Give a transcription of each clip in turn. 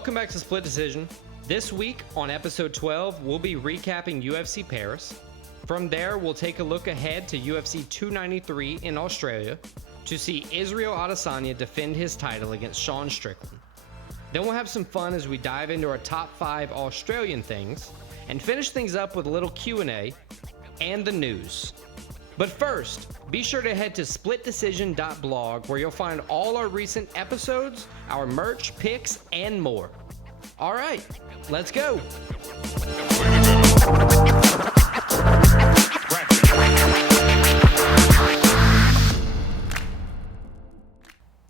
Welcome back to Split Decision. This week on episode 12, we'll be recapping UFC Paris. From there, we'll take a look ahead to UFC 293 in Australia to see Israel Adesanya defend his title against Sean Strickland. Then we'll have some fun as we dive into our top 5 Australian things and finish things up with a little Q&A and the news. But first, be sure to head to splitdecision.blog where you'll find all our recent episodes, our merch, picks, and more. All right, let's go.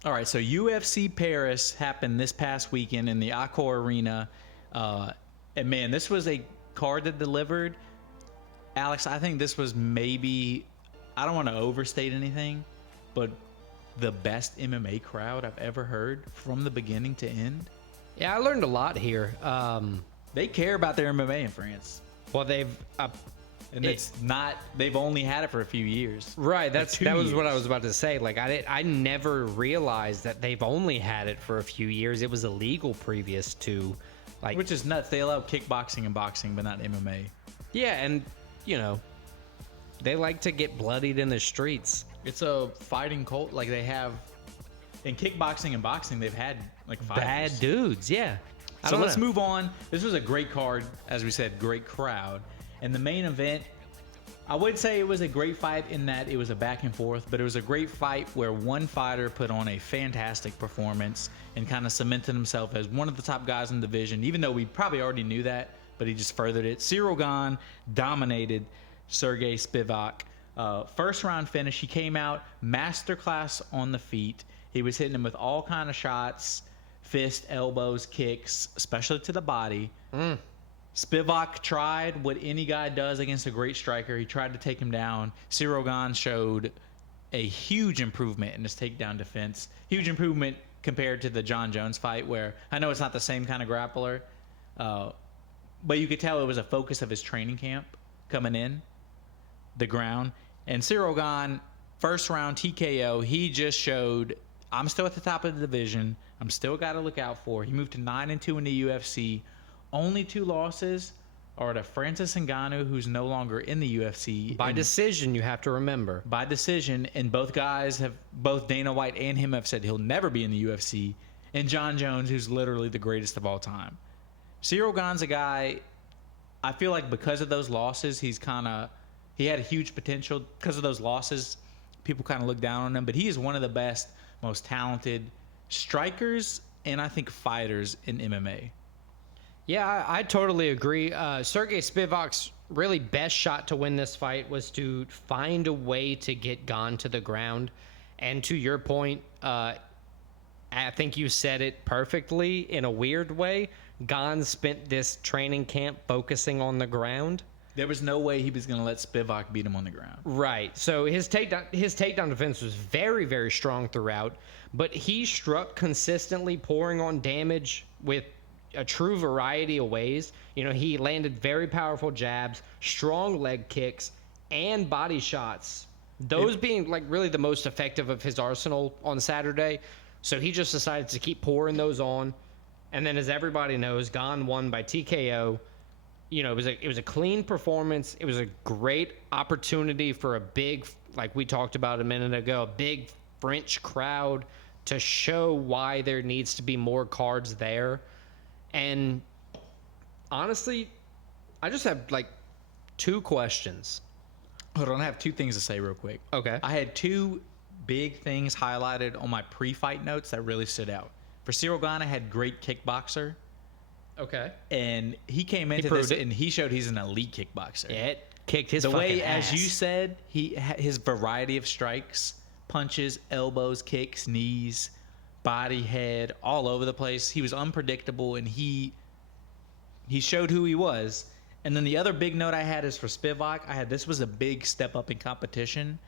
All right, so UFC Paris happened this past weekend in the Accor Arena. And man, this was a card that delivered. Alex, I think this was maybe, I don't want to overstate anything, but the best MMA crowd I've ever heard from the beginning to end. Yeah, I learned a lot here. They care about their MMA in France. Well, they've... they've only had it for a few years. Right, that was what I was about to say. Like, I never realized that they've only had it for a few years. It was illegal previous to, like... Which is nuts. They allow kickboxing and boxing, but not MMA. Yeah, and, you know, they like to get bloodied in the streets. It's a fighting cult. Like, they have... In kickboxing and boxing, they've had, like, fighters. Bad dudes, yeah. So let's move on. This was a great card. As we said, great crowd. And the main event, I would say it was a great fight in that it was a back and forth, but it was a great fight where one fighter put on a fantastic performance and kind of cemented himself as one of the top guys in the division, even though we probably already knew that, but he just furthered it. Ciryl Gane dominated Sergey Spivak. First round finish, he came out masterclass on the feet. He was hitting him with all kind of shots, fist, elbows, kicks, especially to the body. Spivak tried what any guy does against a great striker. He tried to take him down. Ciryl Gane showed a huge improvement in his takedown defense. Huge improvement compared to the Jon Jones fight, where I know it's not the same kind of grappler, but you could tell it was a focus of his training camp coming in, the ground. And Ciryl Gane, first round TKO, he just showed, I'm still at the top of the division. I'm still got to look out for. He moved to 9-2 in the UFC. Only 2 losses are to Francis Ngannou, who's no longer in the UFC. By decision, you have to remember. By decision, and both Dana White and him have said he'll never be in the UFC. And Jon Jones, who's literally the greatest of all time. Ciryl Gane's a guy, I feel like because of those losses, he had a huge potential. Because of those losses, people kind of look down on him. But he is one of the best, most talented strikers and I think fighters in MMA. Yeah, I totally agree. Sergey Spivak's really best shot to win this fight was to find a way to get Gane to the ground. And to your point, I think you said it perfectly in a weird way. Gane spent this training camp focusing on the ground. There was no way he was going to let Spivak beat him on the ground. Right. So his takedown defense was very, very strong throughout. But he struck consistently, pouring on damage with a true variety of ways. You know, he landed very powerful jabs, strong leg kicks, and body shots. Those being like really the most effective of his arsenal on Saturday. So he just decided to keep pouring those on. And then, as everybody knows, Gane won by TKO. You know, it was a clean performance. It was a great opportunity for a big, like we talked about a minute ago, a big French crowd to show why there needs to be more cards there. And honestly, I just have like 2 questions. Hold on, I have 2 things to say real quick. Okay. I had 2 big things highlighted on my pre-fight notes that really stood out. For Ciryl Gane, I had great kickboxer. Okay. And he came into this and he showed he's an elite kickboxer. Yeah, it kicked his the fucking way, ass. as you said, his variety of strikes, punches, elbows, kicks, knees, body, head, all over the place. He was unpredictable, and he showed who he was. And then the other big note I had is for Spivak. This was a big step up in competition,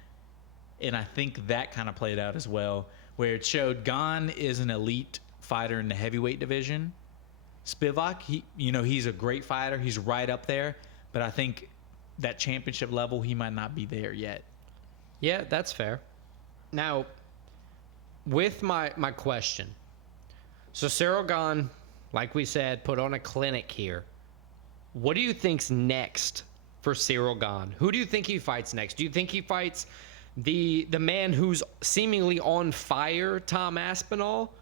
and I think that kind of played out as well, where it showed Gane is an elite fighter in the heavyweight division. Spivak, he's a great fighter. He's right up there, but I think that championship level, he might not be there yet. Yeah, that's fair. Now, with my question, so Ciryl Gane like we said, put on a clinic here. What do you think's next for Cyril Gane? Who do you think he fights next? Do you think he fights the man who's seemingly on fire, Tom Aspinall?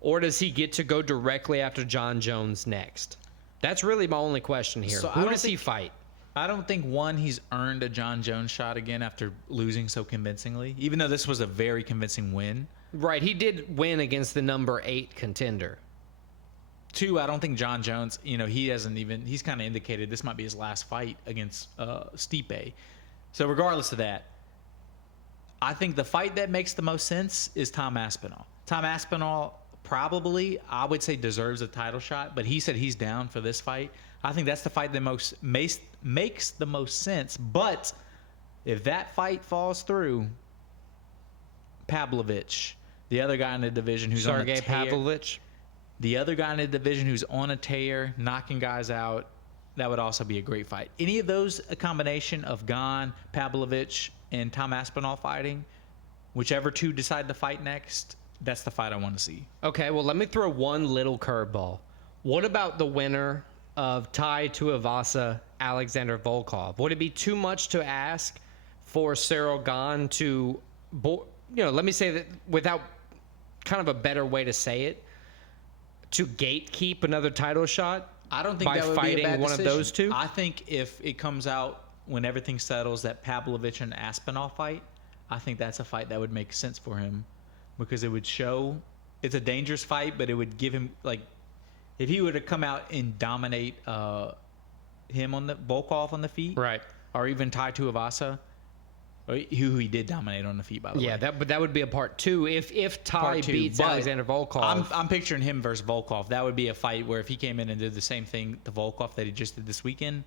Or does he get to go directly after John Jones next? That's really my only question here. So Who does he fight? I don't think, one, he's earned a John Jones shot again after losing so convincingly, even though this was a very convincing win. Right, he did win against the number 8 contender. Two, I don't think John Jones, he's kind of indicated this might be his last fight against Stipe. So regardless of that, I think the fight that makes the most sense is Tom Aspinall. Tom Aspinall probably, I would say, deserves a title shot, but he said he's down for this fight. I think that's the fight that makes the most sense. But if that fight falls through, Pavlovich, the other guy in the division who's on a tear, Pavlovich? the other guy in the division who's on a tear, knocking guys out, that would also be a great fight. Any of those, a combination of Gane, Pavlovich, and Tom Aspinall fighting, whichever two decide to fight next, that's the fight I want to see. Okay, well, let me throw one little curveball. What about the winner of Tai Tuivasa, Alexander Volkov? Would it be too much to ask for Cyril Gane to, let me say that without kind of a better way to say it, to gatekeep another title shot? I don't think by that would be a fighting bad one decision. of those two? I think if it comes out when everything settles that Pavlovich and Aspinall fight, I think that's a fight that would make sense for him, because it would show it's a dangerous fight, but it would give him, like, if he were to come out and dominate him on the Volkov on the feet, Right. or even Tai Tuivasa, who he did dominate on the feet, by the way. Yeah, but that would be a part 2. If Tai Part two, beats but Alexander Volkov. I'm picturing him versus Volkov. That would be a fight where if he came in and did the same thing to Volkov that he just did this weekend,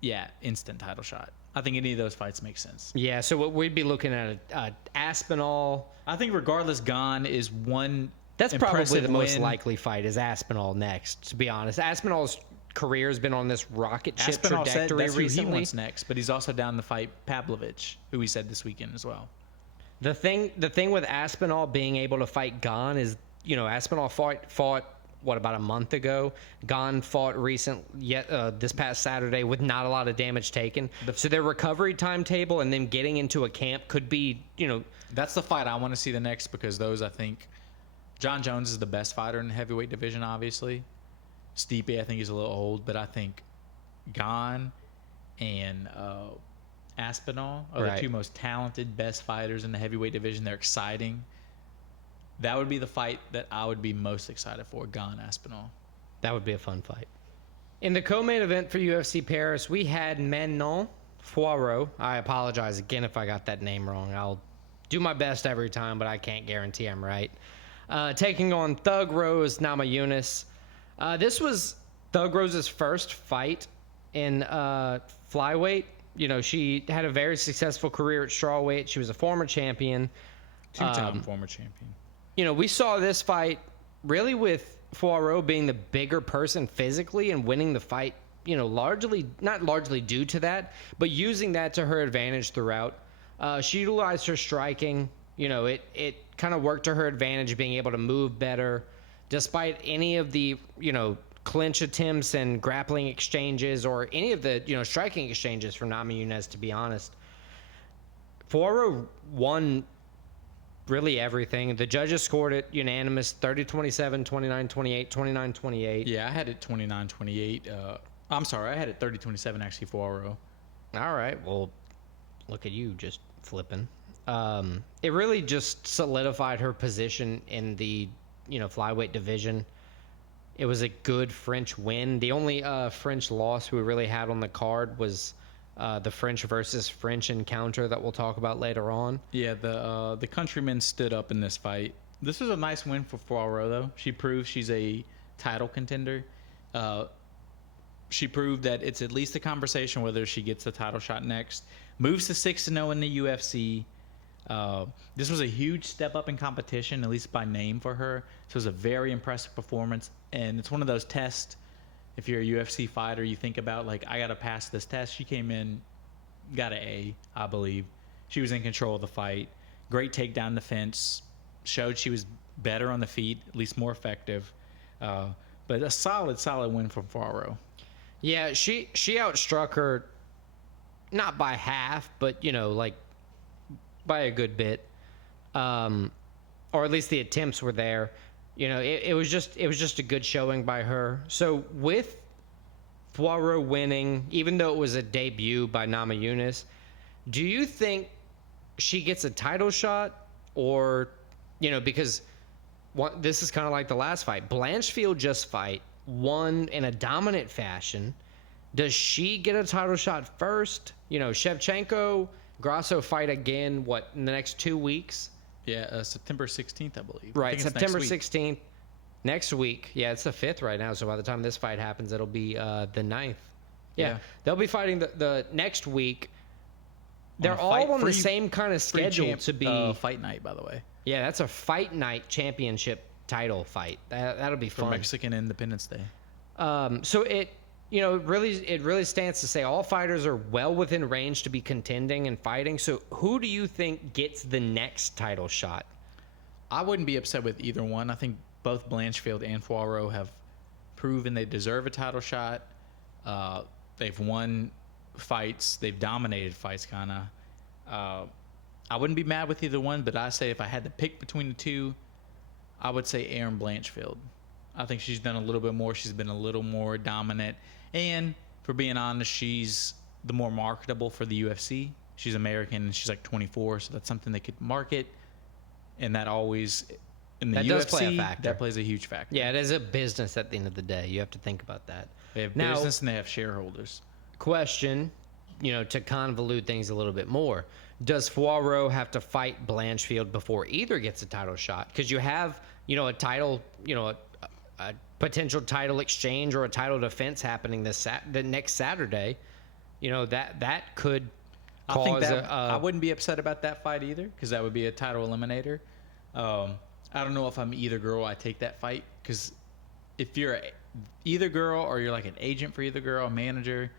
yeah, instant title shot. I think any of those fights make sense. Yeah, so what we'd be looking at Aspinall. I think regardless, Gane is one. That's probably impressive the most win. likely fight is Aspinall next, to be honest. Aspinall's career has been on this rocket ship Aspinall said trajectory that's who he recently. wants next, but he's also down to fight Pavlovich, who he said this weekend as well. The thing with Aspinall being able to fight Gane is, Aspinall fought what, about a month ago. Gane fought this past Saturday with not a lot of damage taken. So their recovery timetable and them getting into a camp could be, That's the fight I want to see the next, because those, I think, John Jones is the best fighter in the heavyweight division, obviously. Stipe, I think he's a little old, but I think Gane and Aspinall are Right. the two most talented, best fighters in the heavyweight division. They're exciting. That would be the fight that I would be most excited for, Gane Aspinall. that would be a fun fight. In the co-main event for UFC Paris, we had Manon Fiorot. I apologize again if I got that name wrong. I'll do my best every time, but I can't guarantee I'm right. Taking on Thug Rose Namajunas. This was Thug Rose's first fight in flyweight. She had a very successful career at strawweight. She was a former champion. Two-time former champion. We saw this fight really with Fiorot being the bigger person physically and winning the fight, not largely due to that, but using that to her advantage throughout. She utilized her striking. It kind of worked to her advantage, being able to move better, despite any of the, clinch attempts and grappling exchanges or any of the, striking exchanges from Namajunas, to be honest. Fiorot won really everything. The judges scored it unanimous, 30-27, 29-28, 29-28. Yeah, I had it 29-28. I'm sorry, I had it 30-27 actually for Oro. All right, well, look at you just flipping. It really just solidified her position in the, flyweight division. It was a good French win. The only French loss we really had on the card was the French versus French encounter that we'll talk about later on. Yeah, the countrymen stood up in this fight. This was a nice win for Fiorot, though. She proved she's a title contender. She proved that it's at least a conversation whether she gets the title shot next. Moves to 6-0 in the UFC. This was a huge step up in competition, at least by name for her. So it was a very impressive performance. And it's one of those tests, if you're a UFC fighter, you think about, like, I got to pass this test. She came in, got an A, I believe. She was in control of the fight. Great takedown defense. Showed she was better on the feet, at least more effective. But a solid win from Poirot. Yeah, she outstruck her, not by half, but like by a good bit, or at least the attempts were there. It was just a good showing by her. So with Poirot winning, even though it was a debut by Namajunas, do you think she gets a title shot, or because this is kind of like the last fight. Blanchfield just won in a dominant fashion. Does she get a title shot first? Shevchenko, Grasso fight again, in the next 2 weeks? Yeah, September 16th, I believe. Right, I think it's September next week. 16th. Next week. Yeah, it's the 5th right now, so by the time this fight happens, it'll be the 9th. Yeah, they'll be fighting the next week. They're all on the same kind of schedule to be... fight night, by the way. Yeah, that's a fight night championship title fight. That'll be fun. For Mexican Independence Day. So it really stands to say all fighters are well within range to be contending and fighting. So who do you think gets the next title shot? I wouldn't be upset with either one. I think both Blanchfield and Poirot have proven they deserve a title shot. They've won fights. They've dominated fights, kind of. I wouldn't be mad with either one, but I say if I had to pick between the two, I would say Erin Blanchfield. I think she's done a little bit more. She's been a little more dominant. And for being honest, she's the more marketable for the UFC. She's American and she's like 24, so that's something they could market. And that always, in the That UFC, does play a factor. that plays a huge factor. Yeah, it is a business at the end of the day. You have to think about that. They have Now, business and they have shareholders. Question, to convolute things a little bit more. Does Poirot have to fight Blanchfield before either gets a title shot? Because you have, a title, a potential title exchange or a title defense happening the next Saturday. That could cause I think that I wouldn't be upset about that fight either, because that would be a title eliminator. I don't know if I'm either girl, I take that fight, because if you're either girl or you're like an agent for either girl, a manager,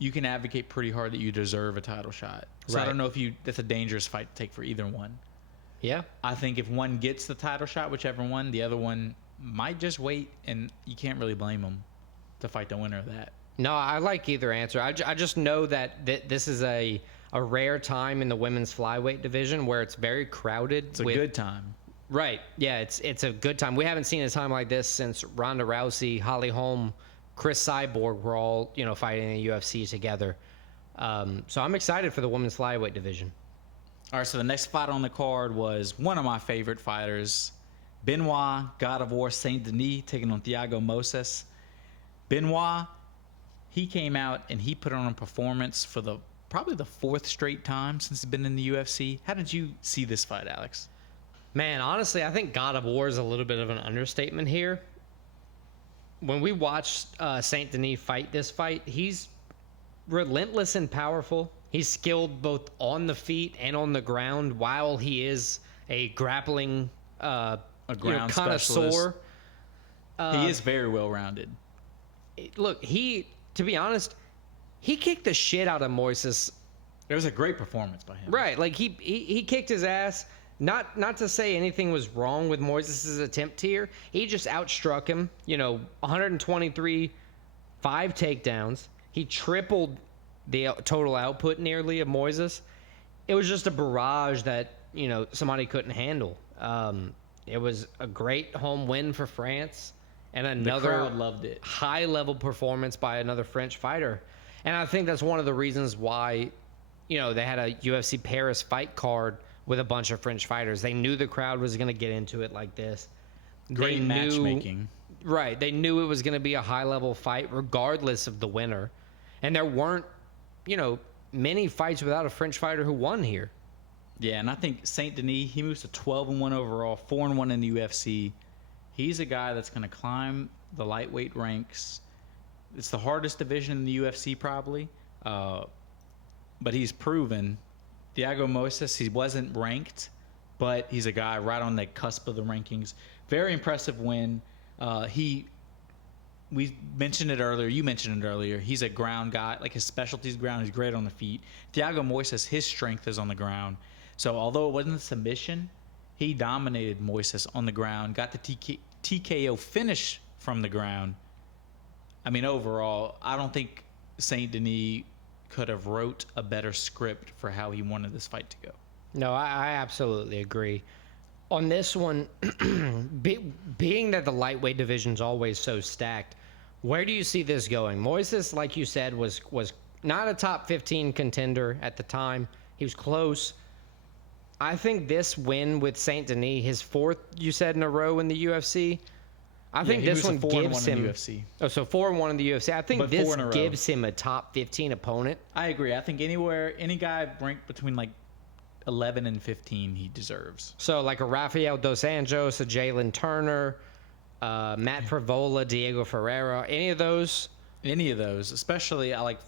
you can advocate pretty hard that you deserve a title shot. So Right. I don't know if that's a dangerous fight to take for either one. Yeah. I think if one gets the title shot, whichever one, the other one might just wait, and you can't really blame them to fight the winner of that. No, I like either answer. I just know that this is a rare time in the women's flyweight division where it's very crowded. It's a good time. Right. Yeah, it's a good time. We haven't seen a time like this since Ronda Rousey, Holly Holm, Chris Cyborg were all, fighting in the UFC together. So I'm excited for the women's flyweight division. All right, so the next fight on the card was one of my favorite fighters, Benoit, God of War, Saint Denis, taking on Thiago Moses. Benoit, he came out and he put on a performance for probably the 4th straight time since he's been in the UFC. How did you see this fight, Alex? Man, honestly, I think God of War is a little bit of an understatement here. When we watched Saint Denis fight this fight, he's relentless and powerful. He's skilled both on the feet and on the ground, while he is a grappling ground connoisseur. He is very well-rounded. Look, to be honest, he kicked the shit out of Moises. It was a great performance by him. Right, like he kicked his ass. Not to say anything was wrong with Moises' attempt here. He just outstruck him. 123, 5 takedowns. He tripled the total output nearly of Moises. It was just a barrage that somebody couldn't handle. It was a great home win for France, and another The crowd loved it. high-level performance by another French fighter. And I think that's one of the reasons why, they had a UFC Paris fight card with a bunch of French fighters. They knew the crowd was going to get into it like this. Great matchmaking. Right. They knew it was going to be a high-level fight regardless of the winner. And there weren't, many fights without a French fighter who won here. Yeah, and I think Saint Denis, he moves to 12-1 overall, 4-1 in the UFC. He's a guy that's going to climb the lightweight ranks. It's the hardest division in the UFC probably, but he's proven. Thiago Moses, he wasn't ranked, but he's a guy right on the cusp of the rankings. Very impressive win. We mentioned it earlier. You mentioned it earlier. He's a ground guy. Like, his specialty's ground. He's great on the feet. Thiago Moises, his strength is on the ground. So although it wasn't a submission, he dominated Moises on the ground, got the TKO finish from the ground. I mean, overall, I don't think Saint Denis could have wrote a better script for how he wanted this fight to go. No, I absolutely agree. On this one, being that the lightweight division's always so stacked, where do you see this going? Moises, like you said, was not a top 15 contender at the time. He was close. I think this win with Saint Denis, his fourth, you said, in a row in the UFC. I think this one gives him. UFC. Oh, so 4-1 in the UFC. I think this gives him a top 15 opponent. I agree. I think any guy ranked between like 11 and 15, he deserves. So like a Rafael Dos Anjos, a Jalen Turner, Matt Frevola, Diego Ferreira, any of those? Any of those, especially I like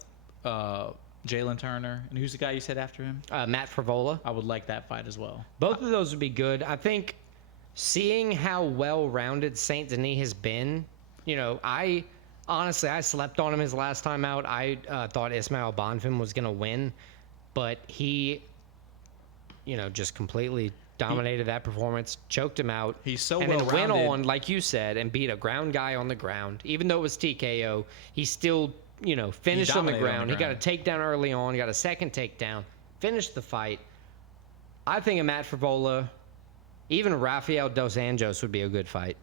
Jalen Turner. And who's the guy you said after him? Matt Frevola. I would like that fight as well. Both of those would be good. I think seeing how well-rounded Saint Denis has been, I slept on him his last time out. I thought Ismail Bonfim was going to win, but he, just completely dominated that performance, choked him out. He's so and well-rounded. then went on, like you said, and beat a ground guy on the ground. Even though it was TKO, he still, finished on the ground. He got a takedown early on. He got a second takedown. Finished the fight. I think a Matt Frevola, even Rafael Dos Anjos would be a good fight.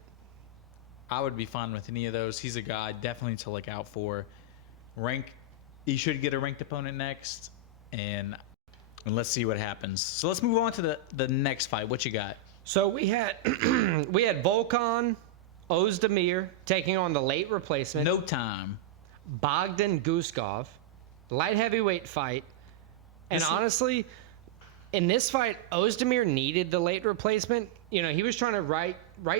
I would be fine with any of those. He's a guy definitely to look out for. He should get a ranked opponent next, and let's see what happens. So let's move on to the next fight. What you got? So we had Volkan Ozdemir taking on the late replacement. No time. Bogdan Guskov. Light heavyweight fight. And honestly, in this fight, Ozdemir needed the late replacement. He was trying to right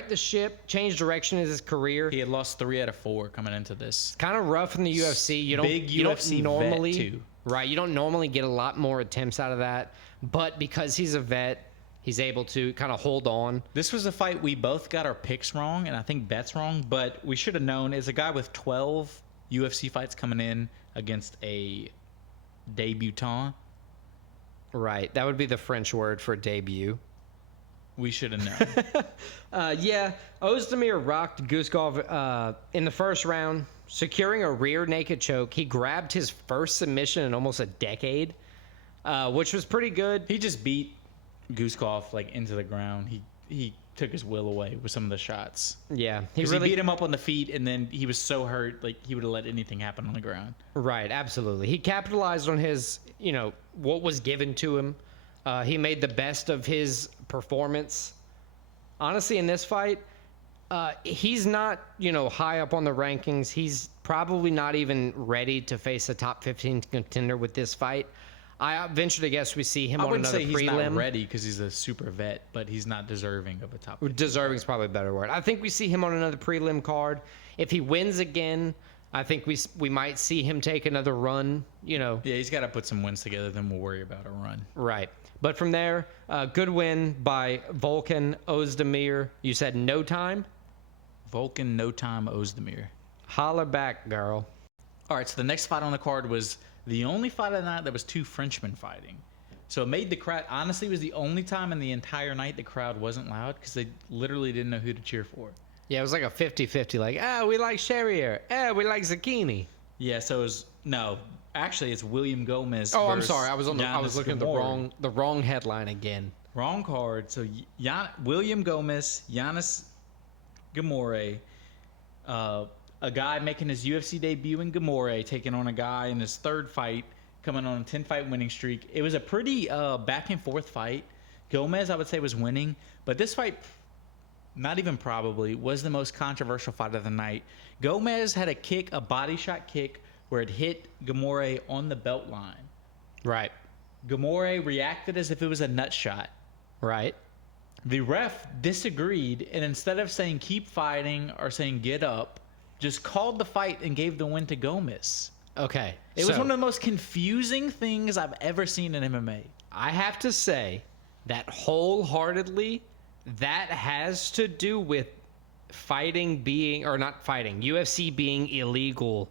the ship, change direction in his career. He had lost 3 out of 4 coming into this. Kind of rough in the UFC. You don't normally, vet too. Right, you don't normally get a lot more attempts out of that. But because he's a vet, he's able to kind of hold on. This was a fight we both got our picks wrong, and I think bets wrong, but we should have known. As a guy with 12 UFC fights coming in against a debutant. Right, that would be the French word for debut. We should have known. Ozdemir rocked Guskov in the first round, securing a rear naked choke. He grabbed his first submission in almost a decade, which was pretty good. He just beat Guskov into the ground. He took his will away with some of the shots. Yeah, he beat him up on the feet, and then he was so hurt, he would have let anything happen on the ground. Right, absolutely. He capitalized on his, what was given to him. He made the best of his performance. Honestly, in this fight, he's not, high up on the rankings. He's probably not even ready to face a top 15 contender with this fight. I venture to guess we see him on another prelim. I wouldn't say he's not ready because he's a super vet, but he's not deserving of a top 15. Deserving is probably a better word. I think we see him on another prelim card. If he wins again, I think we might see him take another run, Yeah, he's got to put some wins together, then we'll worry about a run. Right. But from there, good win by Volkan Ozdemir. You said no time? Volkan No Time Ozdemir. Holla back, girl. All right, so the next fight on the card was the only fight of the night that was 2 Frenchmen fighting. So it made the crowd, honestly, it was the only time in the entire night the crowd wasn't loud because they literally didn't know who to cheer for. Yeah, it was like a 50-50, we like Charrier. We like Zucchini. Yeah, so it was, no, actually it's William Gomez. Oh, I'm sorry. I was looking at the wrong headline again. Wrong card. So William Gomez, Giannis Gamore, a guy making his UFC debut in Gamore, taking on a guy in his 3rd fight, coming on a 10-fight winning streak. It was a pretty back-and-forth fight. Gomez, I would say, was winning. But this fight, not even probably, was the most controversial fight of the night. Gomez had a body shot kick where it hit Gamore on the belt line. Right. Gamore reacted as if it was a nut shot. Right. The ref disagreed, and instead of saying keep fighting or saying get up, just called the fight and gave the win to Gomez. Okay. It was one of the most confusing things I've ever seen in MMA. I have to say that wholeheartedly, that has to do with UFC being illegal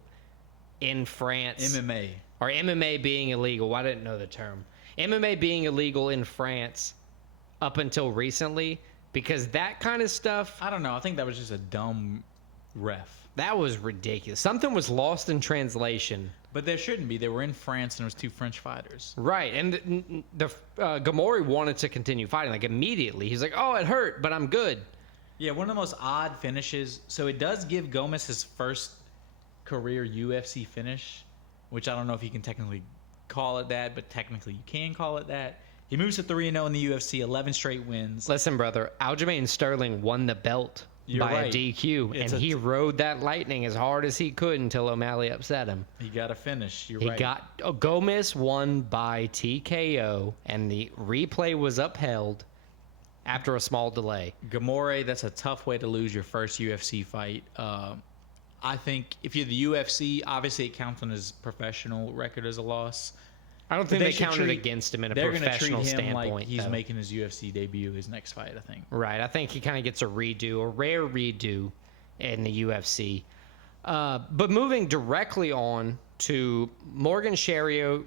in France. MMA. Or MMA being illegal. Well, I didn't know the term. MMA being illegal in France up until recently. because that kind of stuff, I don't know. I think that was just a dumb ref. that was ridiculous. Something was lost in translation. But there shouldn't be. They were in France, and it was 2 French fighters. Right, and the Gamori wanted to continue fighting like immediately. He's like, "Oh, it hurt, but I'm good." Yeah, one of the most odd finishes. So it does give Gomez his first career UFC finish, which I don't know if you can technically call it that, but technically you can call it that. He moves to 3-0 in the UFC, 11 straight wins. Listen, brother, Aljamain Sterling won the belt You're by right. a DQ, It's and he rode that lightning as hard as he could until O'Malley upset him. He got a finish. You're He right. got Gomez won by TKO, and the replay was upheld after a small delay. Gamore, that's a tough way to lose your first UFC fight. I think if you're the UFC, obviously it counts on his professional record as a loss. I don't But think they should counted treat- against him in a they're gonna professional treat him standpoint. like he's though. making his UFC debut, his next fight, I think. Right. I think he kind of gets a rare redo in the UFC. But moving directly on to Morgan Charrier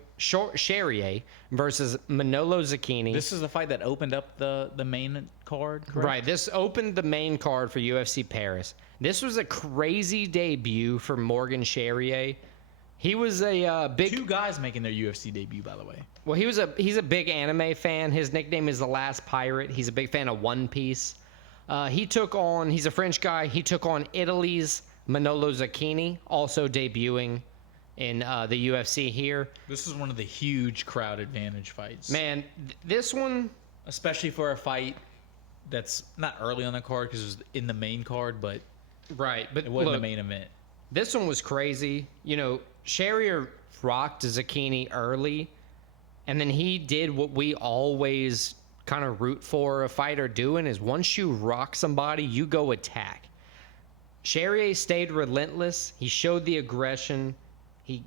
versus Manolo Zucchini. This is the fight that opened up the main card, correct? Right. This opened the main card for UFC Paris. This was a crazy debut for Morgan Charrier. He was a big. 2 guys making their UFC debut, by the way. Well, he's a big anime fan. His nickname is The Last Pirate. He's a big fan of One Piece. He's a French guy. He took on Italy's Manolo Zucchini, also debuting in the UFC here. This is one of the huge crowd advantage fights. Man, this one, Especially for a fight that's not early on the card because it was in the main card, but right? But it wasn't look, the main event. this one was crazy. You know, Charrier rocked Zucchini early, and then he did what we always kind of root for a fighter doing is once you rock somebody, you go attack. Charrier stayed relentless. He showed the aggression. He,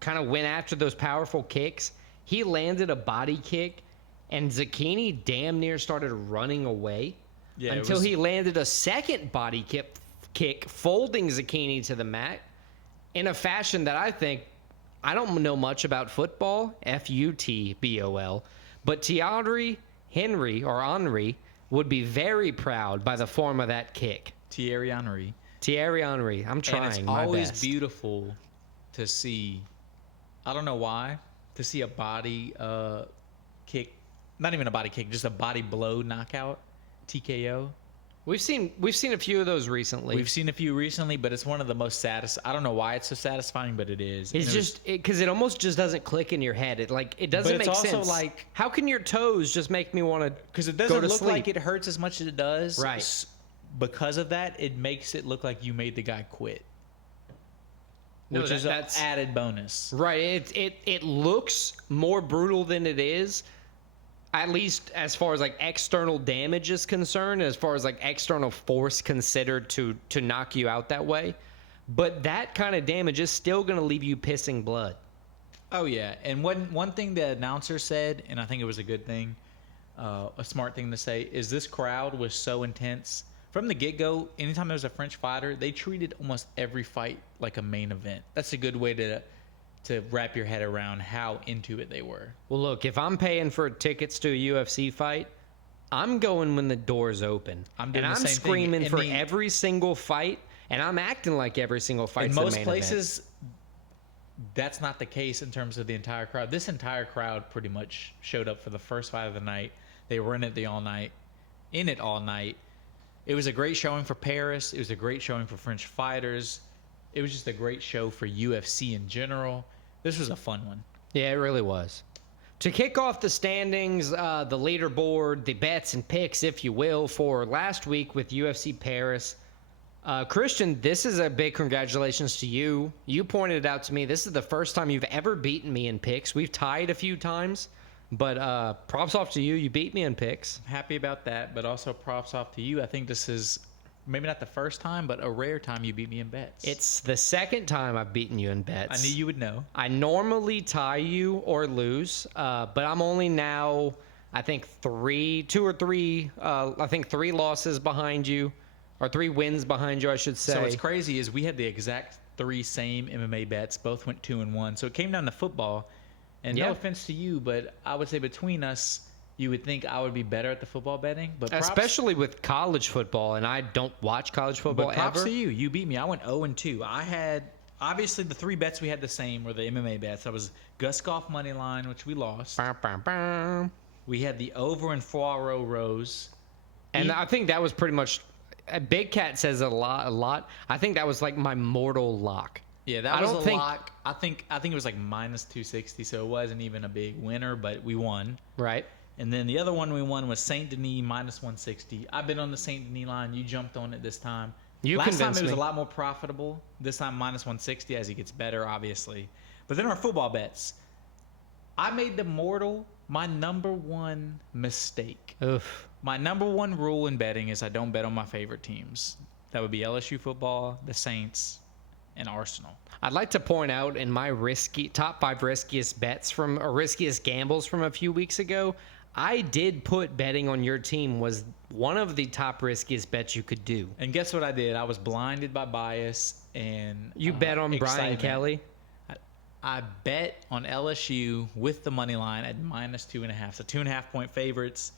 kind of went after those powerful kicks. He landed a body kick, and Zucchini damn near started running away until he landed a second body kick, folding Zucchini to the mat in a fashion that I don't know much about football, Futbol, but Thierry Henry would be very proud by the form of that kick. Thierry Henry. I'm trying And it's my always best. beautiful to see. I don't know why, to see a body kick, not even a body kick, just a body blow knockout, TKO. We've seen a few of those recently. We've seen a few recently, but it's one of the most satisfying. I don't know why it's so satisfying, but it is. It's And just because it almost just doesn't click in your head. It doesn't But it's make also sense. like- how can your toes just make me want to? because it go doesn't to look sleep. like it hurts as much as it does. Right. Because of that, it makes it look like you made the guy quit, No, which is an that's added bonus. right. It looks more brutal than it is. At least as far as like external damage is concerned, as far as like external force considered to knock you out that way. But that kind of damage is still going to leave you pissing blood. Oh yeah, and one thing the announcer said, and I think it was a good thing, a smart thing to say, is this crowd was so intense from the get-go. Anytime there was a French fighter, they treated almost every fight like a main event. That's a good way to wrap your head around how into it they were. Well, look, if I'm paying for tickets to a UFC fight, I'm going when the doors open. I'm doing and the I'm same thing. screaming And for the- every single fight, and I'm acting like every single fight. In most places, that's not the case in terms of the entire crowd. This entire crowd pretty much showed up for the first fight of the night. They were in it all night. It was a great showing for Paris. It was a great showing for French fighters. It was just a great show for UFC in general. This was a fun one. Yeah, it really was. To kick off the standings, the leaderboard, the bets and picks, if you will, for last week with UFC Paris. Christian, this is a big congratulations to you. You pointed it out to me. This is the first time you've ever beaten me in picks. We've tied a few times, but props off to you. You beat me in picks. Happy about that, but also props off to you. I think this is maybe not the first time, but a rare time you beat me in bets. It's the second time I've beaten you in bets. I knew you would know. I normally tie you or lose, but I'm only now, I think, three losses behind you, or 3 wins behind you, I should say. So what's crazy is we had the exact 3 same MMA bets. Both went 2-1. So it came down to football. And Yeah. no offense to you, but I would say between us, you would think I would be better at the football betting. But Especially with college football, and I don't watch college football but props ever. to you. You beat me. I went 0-2. I had, obviously, the 3 bets we had the same were the MMA bets. I was Guskov money line, which we lost. Bam, bam, bam. We had the over in Poirot Rose. And I think that was pretty much. Big Cat says a lot. I think that was like my mortal lock. Yeah, that was a lock. I think it was like minus 260, so it wasn't even a big winner, but we won. Right. And then the other one we won was Saint Denis minus 160. I've been on the Saint Denis line. You jumped on it this time. Last time it was a lot more profitable. This time minus 160 as he gets better, obviously. But then our football bets. I made the mortal my number one mistake. Oof. My number one rule in betting is I don't bet on my favorite teams. That would be LSU football, the Saints, and Arsenal. I'd like to point out in my top 5 riskiest bets or riskiest gambles from a few weeks ago, I did put betting on your team was one of the top riskiest bets you could do. And guess what I did? I was blinded by bias and you bet on Brian excitement. Kelly. I bet on LSU with the money line at minus 2.5. So 2.5 point favorites.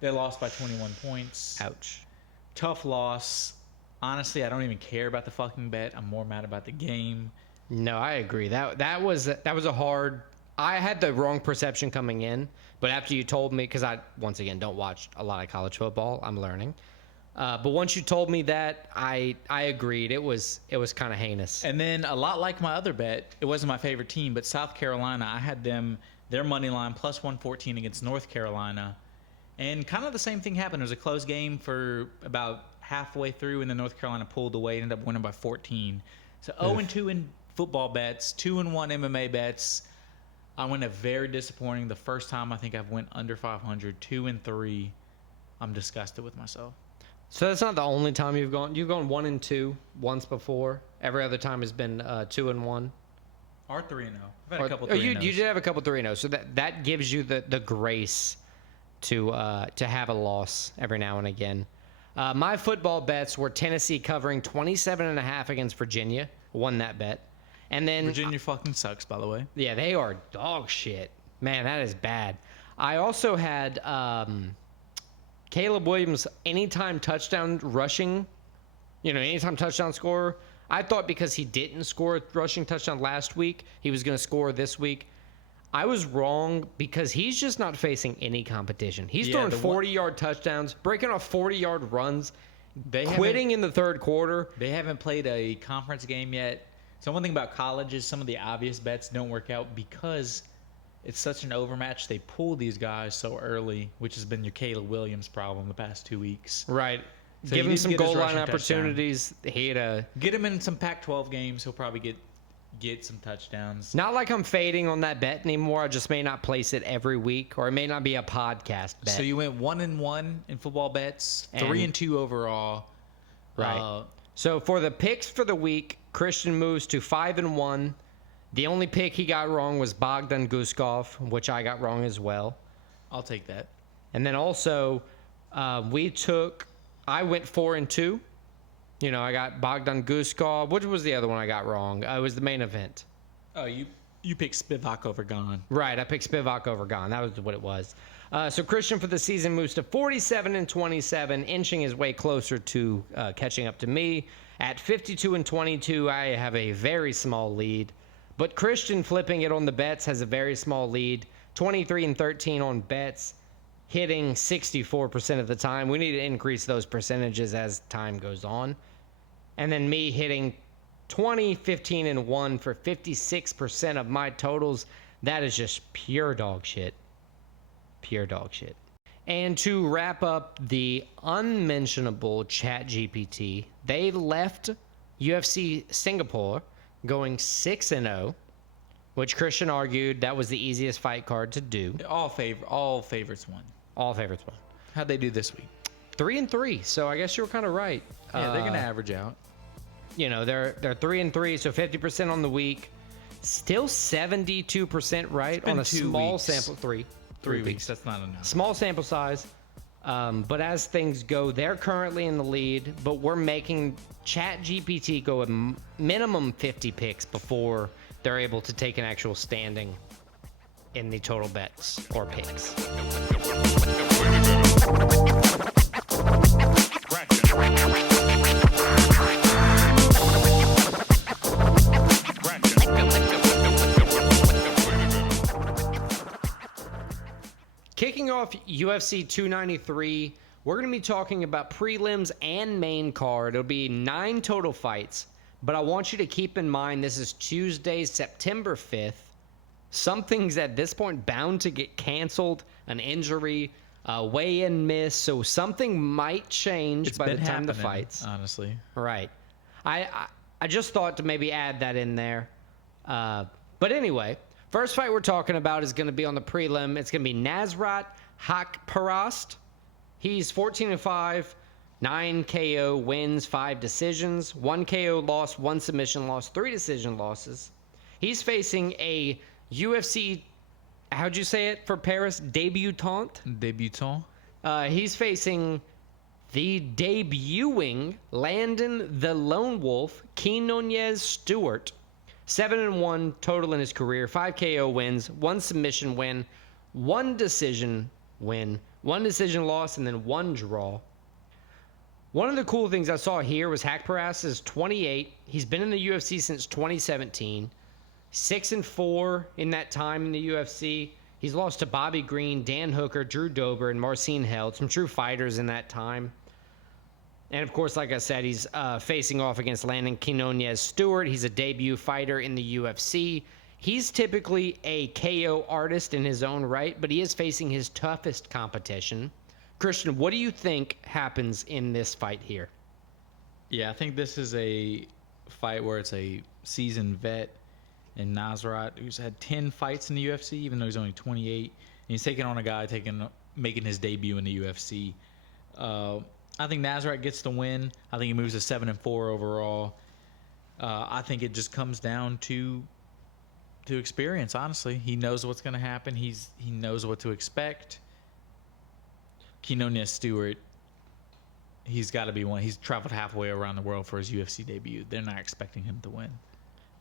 They lost by 21 points. Ouch. Tough loss. Honestly, I don't even care about the fucking bet. I'm more mad about the game. No, I agree. That was a hard. I had the wrong perception coming in, but after you told me, because I once again don't watch a lot of college football, I'm learning. But once you told me that, I agreed. It was kind of heinous. And then a lot like my other bet, it wasn't my favorite team, but South Carolina, I had their money line plus 114 against North Carolina. And kind of the same thing happened. It was a close game for about halfway through, and then North Carolina pulled away and ended up winning by 14. So 0-2 in football bets, 2-1 MMA bets. I went a very disappointing. The first time I think I've went under 500, 2-3. I'm disgusted with myself. So that's not the only time you've gone. You've gone 1-2 once before. Every other time has been 2-1. Or 3-0. I've had a couple 3-0s. You did have a couple 3-0. So that gives you the grace to have a loss every now and again. My football bets were Tennessee covering 27.5 against Virginia. Won that bet. And then Virginia fucking sucks, by the way. Yeah, they are dog shit. Man, that is bad. I also had Caleb Williams anytime touchdown rushing, anytime touchdown scorer. I thought because he didn't score a rushing touchdown last week, he was going to score this week. I was wrong because he's just not facing any competition. He's throwing 40-yard touchdowns, breaking off 40-yard runs, quitting in the third quarter. They haven't played a conference game yet. So one thing about college is some of the obvious bets don't work out because it's such an overmatch. They pull these guys so early, which has been your Caleb Williams problem the past 2 weeks. Right. So give him some goal line opportunities. Get him in some Pac-12 games. He'll probably get some touchdowns. Not like I'm fading on that bet anymore. I just may not place it every week, or it may not be a podcast bet. So you went 1-1 in football bets, 3-2 overall. Right. So for the picks for the week, Christian moves to 5-1. The only pick he got wrong was Bogdan Guskov, which I got wrong as well. I'll take that. And then also, I went 4-2. I got Bogdan Guskov. Which was the other one I got wrong? It was the main event. Oh, you picked Spivak over Gone. Right, I picked Spivak over Gone. That was what it was. So Christian for the season moves to 47-27, inching his way closer to catching up to me. At 52-22, I have a very small lead. But Christian flipping it on the bets has a very small lead. 23-13 on bets, hitting 64% of the time. We need to increase those percentages as time goes on. And then me hitting 20-15-1 for 56% of my totals. That is just pure dog shit. Pure dog shit. And to wrap up the unmentionable ChatGPT, they left UFC Singapore going 6-0, which Christian argued that was the easiest fight card to do. All favorites won. All favorites won. How'd they do this week? 3-3. So I guess you were kind of right. Yeah, they're gonna average out. They're 3-3, so 50% on the week. Still 72% right on a small sample. 3 weeks. That's not enough. Small sample size. But as things go, they're currently in the lead, but we're making ChatGPT go a minimum 50 picks before they're able to take an actual standing. in the total bets or picks. Kicking off UFC 293, we're going to be talking about prelims and main card. It'll be 9 total fights, but I want you to keep in mind this is Tuesday, September 5th. Something's at this point bound to get canceled, an injury, a weigh-in miss, so something might change by the time the fights. Honestly. Right. I just thought to maybe add that in there. But anyway, first fight we're talking about is going to be on the prelim. It's going to be Nasrat Haqparast. He's 14-5, 9 KO wins, 5 decisions, 1 KO loss, 1 submission loss, 3 decision losses. He's facing a UFC, how'd you say it for Paris? Debutant? Debutant. He's facing the debuting Landon the Lone Wolf, Quinonez Stewart. 7-1 total in his career, 5 KO wins, 1 submission win, 1 decision win, 1 decision loss, and then 1 draw. One of the cool things I saw here was Haqparast is 28. He's been in the UFC since 2017. 6-4 in that time in the UFC. He's lost to Bobby Green, Dan Hooker, Drew Dober, and Marcin Held, some true fighters in that time. And of course, like I said, he's facing off against Landon Quinonez Stewart. He's a debut fighter in the UFC. He's typically a KO artist in his own right, but he is facing his toughest competition. Christian, what do you think happens in this fight here? Yeah, I think this is a fight where it's a seasoned vet in Nasrat, who's had 10 fights in the UFC, even though he's only 28. And he's taking on a guy making his debut in the UFC. I think Nasrat gets the win. I think he moves to 7-4 overall. I think it just comes down to experience, honestly. He knows what's going to happen. He knows what to expect. Quinonez Stewart, he's got to be one. He's traveled halfway around the world for his UFC debut. They're not expecting him to win.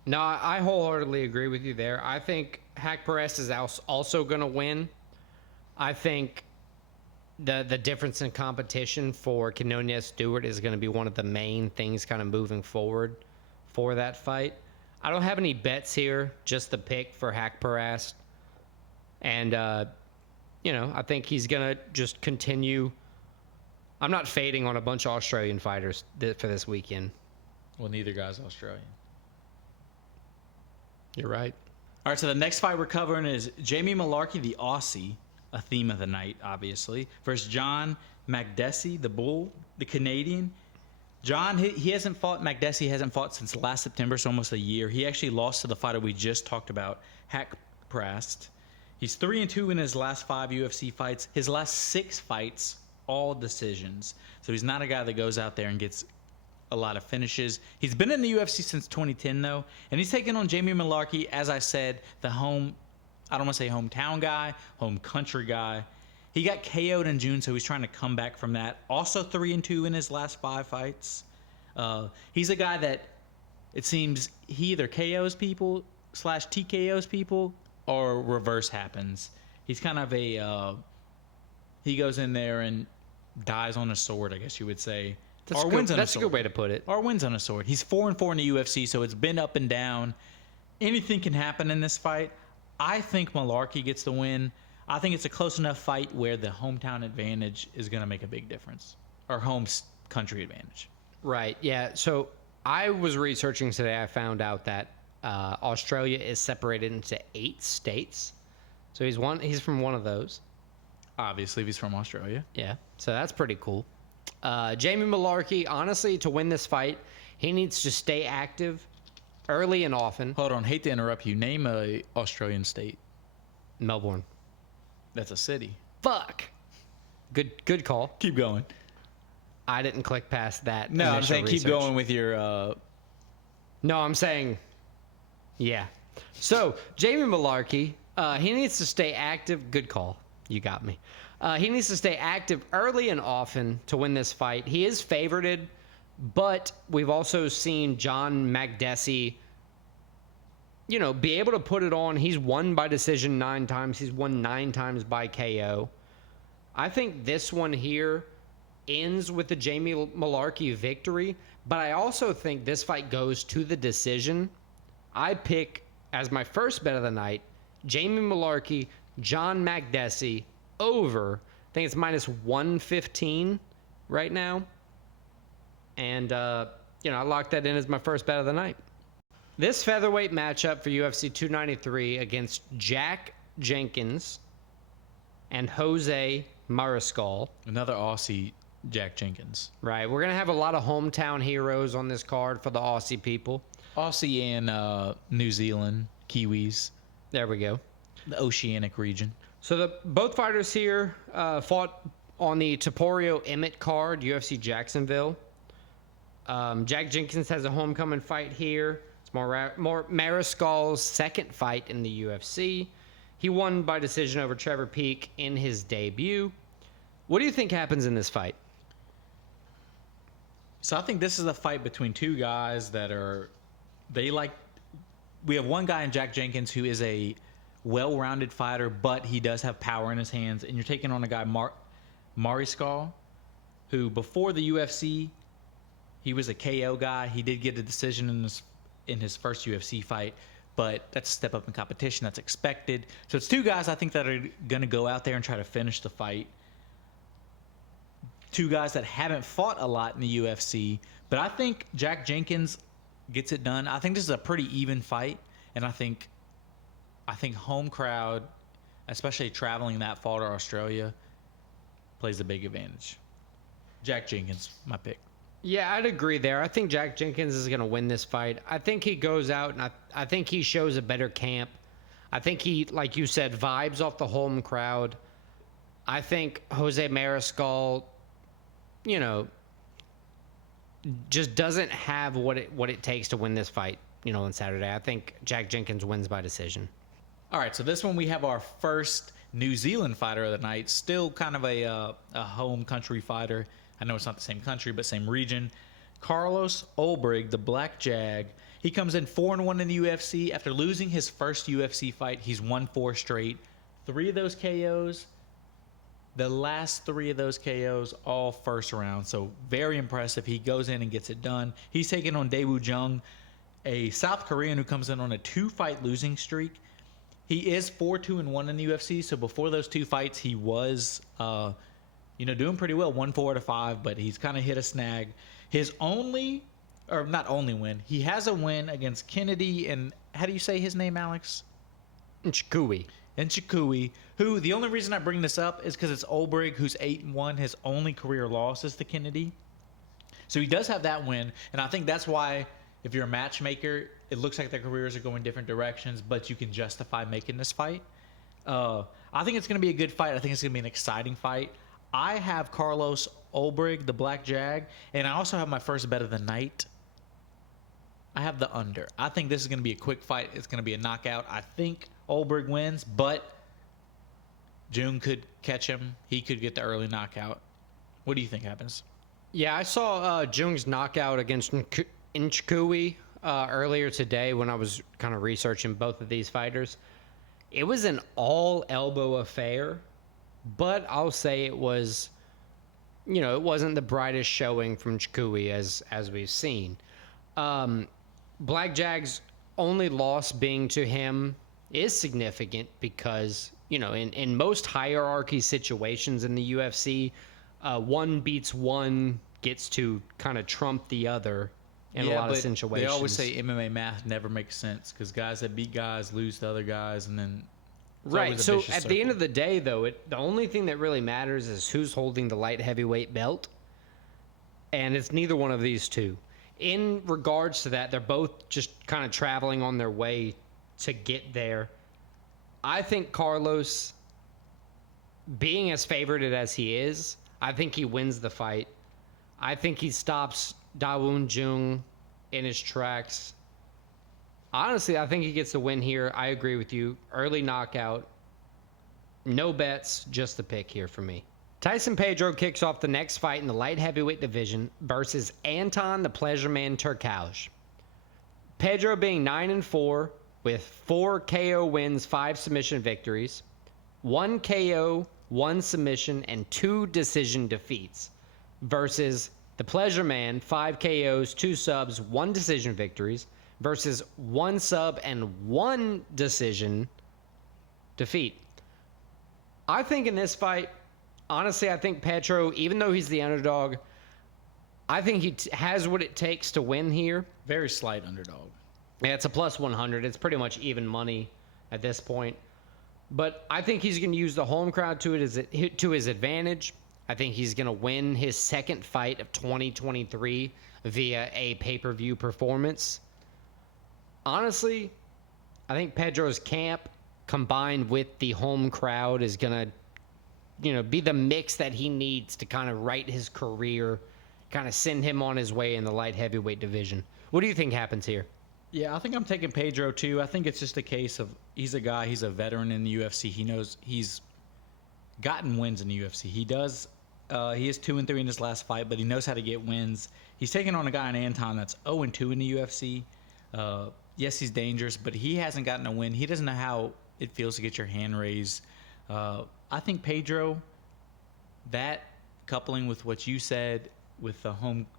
No, I wholeheartedly agree with you there. I think Haqparast is also going to win. I think the difference in competition for Quinonez Stewart is going to be one of the main things kind of moving forward for that fight. I don't have any bets here, just the pick for Haqparast. And, I think he's going to just continue. I'm not fading on a bunch of Australian fighters for this weekend. Well, neither guy's Australian. You're right. All right, so the next fight we're covering is Jamie Mullarkey, the Aussie, a theme of the night, obviously, versus John Makdessi, the Bull, the Canadian. John, Makdessi hasn't fought since last September, so almost a year. He actually lost to the fighter we just talked about, Haqparast. He's 3-2 in his last 5 UFC fights. His last 6 fights, all decisions. So he's not a guy that goes out there and gets a lot of finishes. He's been in the UFC since 2010, though, and he's taking on Jamie Mullarkey, as I said, I don't want to say hometown guy, home country guy. He got KO'd in June, so he's trying to come back from that. Also 3-2 in his last 5 fights. He's a guy that it seems he either KOs people / TKOs people or reverse happens. He's kind of he goes in there and dies on a sword, I guess you would say. That's a good way to put it. Or wins on a sword. He's 4-4 in the UFC, so it's been up and down. Anything can happen in this fight. I think Mullarkey gets the win. I think it's a close enough fight where the hometown advantage is going to make a big difference. Or home country advantage. Right, yeah. So I was researching today. I found out that Australia is separated into 8 states. So he's from one of those. Obviously, if he's from Australia. Yeah, so that's pretty cool. Jamie Mullarkey, honestly, to win this fight, he needs to stay active early and often. Hold on, hate to interrupt you. Name a Australian state. Melbourne. That's a city. Fuck. Good call. Keep going. I didn't click past that. No, I'm saying research. keep going with your... No, I'm saying... Yeah. So, Jamie Mullarkey, he needs to stay active. Good call. You got me. He needs to stay active early and often to win this fight. He is favorited, but we've also seen John Makdessi, be able to put it on. He's won by decision 9 times. He's won 9 times by KO. I think this one here ends with the Jamie Malarkey victory, but I also think this fight goes to the decision. I pick as my first bet of the night, Jamie Malarkey, John Makdessi over. I think it's minus 115 right now. And, I locked that in as my first bet of the night. This featherweight matchup for UFC 293 against Jack Jenkins and Jose Mariscal. Another Aussie, Jack Jenkins. Right. We're going to have a lot of hometown heroes on this card for the Aussie people. Aussie and New Zealand, Kiwis. There we go. The Oceanic region. So both fighters here fought on the Topurio Emmett card, UFC Jacksonville. Jack Jenkins has a homecoming fight here. It's more Mariscal's second fight in the UFC. He won by decision over Trevor Peek in his debut. What do you think happens in this fight? So I think this is a fight between two guys that we have one guy in Jack Jenkins who is a well-rounded fighter, but he does have power in his hands. And you're taking on a guy, Mariscal, who before the UFC, he was a KO guy. He did get a decision in his first UFC fight, but that's a step up in competition. That's expected. So it's two guys I think that are going to go out there and try to finish the fight. Two guys that haven't fought a lot in the UFC, but I think Jack Jenkins gets it done. I think this is a pretty even fight, and I think home crowd, especially traveling that far to Australia, plays a big advantage. Jack Jenkins, my pick. Yeah, I'd agree there. I think Jack Jenkins is going to win this fight. I think he goes out and I think he shows a better camp. I think he, like you said, vibes off the home crowd. I think Jose Mariscal, just doesn't have what it takes to win this fight, on Saturday. I think Jack Jenkins wins by decision. All right, so this one we have our first New Zealand fighter of the night. Still kind of a home country fighter. I know it's not the same country, but same region. Carlos Ulbrig, the Black Jag. He comes in 4-1 in the UFC. After losing his first UFC fight, he's won 4 straight. 3 of those KOs, the last 3 of those KOs, all first round. So very impressive. He goes in and gets it done. He's taking on Daewoo Jung, a South Korean who comes in on a 2-fight losing streak. He is 4-2-1 in the UFC. So before those 2 fights, he was doing pretty well, 1-4 out of 5, but he's kind of hit a snag. His not only win, he has a win against Kennedy, and how do you say his name, Alex? Nchukui, who, the only reason I bring this up is because it's Ulbrig, who's 8-1. His only career loss is to Kennedy. So he does have that win, and I think that's why, if you're a matchmaker, it looks like their careers are going different directions, but you can justify making this fight. I think it's going to be a good fight. I think it's going to be an exciting fight. I have Carlos Ulbrig, the Black Jag, and I also have my first bet of the night. I have the under. I think this is going to be a quick fight. It's going to be a knockout. I think Ulbrig wins, but Jung could catch him. He could get the early knockout. What do you think happens? Yeah, I saw Jung's knockout against Nchukui earlier today when I was kind of researching both of these fighters. It was an all-elbow affair. But I'll say it was, it wasn't the brightest showing from Chikui as we've seen. Black Jag's only loss being to him is significant because, in most hierarchy situations in the UFC, one beats one gets to kind of trump the other in a lot of situations. They always say MMA math never makes sense because guys that beat guys lose to other guys, and then right. So at the end of the day, though, the only thing that really matters is who's holding the light heavyweight belt, and it's neither one of these two. In regards to that, they're both just kind of traveling on their way to get there. I think Carlos, being as favored as he is, I think he wins the fight. I think he stops Daewoo Jung in his tracks. Honestly, I think he gets the win here. I agree with you. Early knockout. No bets, just the pick here for me. Tyson Pedro kicks off the next fight in the light heavyweight division versus Anton the Pleasure Man Turkalj. Pedro being 9-4, with 4 KO wins, 5 submission victories, 1 KO, 1 submission, and 2 decision defeats, versus the Pleasure Man, 5 KOs, 2 subs, 1 decision victories, versus 1 sub and 1 decision defeat. I think in this fight, honestly, I think Petro, even though he's the underdog, I think he has what it takes to win here. Very slight underdog. Yeah, it's a plus 100. It's pretty much even money at this point. But I think he's going to use the home crowd to his advantage. I think he's going to win his second fight of 2023 via a pay-per-view performance. Honestly, I think Pedro's camp combined with the home crowd is going to, be the mix that he needs to kind of right his career, kind of send him on his way in the light heavyweight division. What do you think happens here? Yeah, I think I'm taking Pedro too. I think it's just a case of he's a veteran in the UFC. He knows he's gotten wins in the UFC. He does. He is 2-3 in his last fight, but he knows how to get wins. He's taking on a guy in Anton that's 0-2 in the UFC. Yes, he's dangerous, but he hasn't gotten a win. He doesn't know how it feels to get your hand raised. I think Pedro, that coupling with what you said, with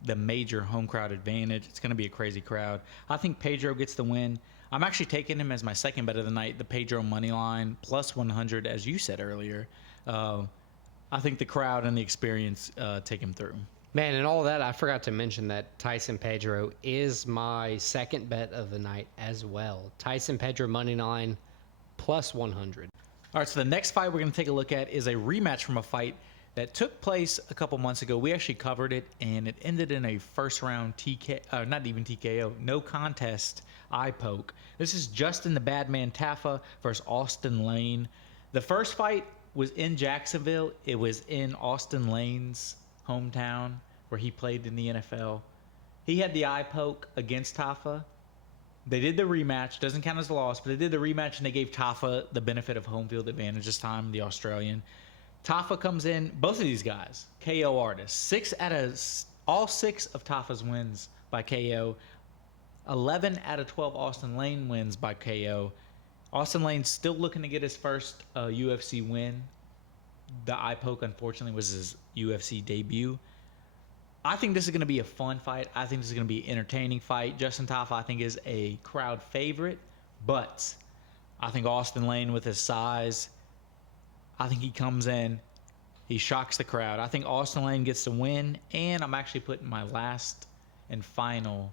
the major home crowd advantage, it's going to be a crazy crowd. I think Pedro gets the win. I'm actually taking him as my second bet of the night, the Pedro money line, plus 100, as you said earlier. I think the crowd and the experience take him through. Man, and all that, I forgot to mention that Tyson Pedro is my second bet of the night as well. Tyson Pedro money line, plus 100. All right, so the next fight we're going to take a look at is a rematch from a fight that took place a couple months ago. We actually covered it, and it ended in a first-round not even TKO, no contest eye poke. This is Justin the Badman Tafa versus Austin Lane. The first fight was in Jacksonville. It was in Austin Lane's hometown where he played in the NFL. He had the eye poke against Tafa. They did the rematch. Doesn't count as a loss, but they did the rematch, and they gave Tafa the benefit of home field advantage this time, the Australian. Tafa comes in, both of these guys, KO artists. All six of Tafa's wins by KO. 11 out of 12 Austin Lane wins by KO. Austin Lane's still looking to get his first UFC win. The eye poke, unfortunately, was his UFC debut. I think this is going to be a fun fight. I think this is going to be an entertaining fight. Justin Tafa, I think, is a crowd favorite, but I think Austin Lane, with his size, I think he comes in, he shocks the crowd. I think Austin Lane gets the win, and I'm actually putting my last and final,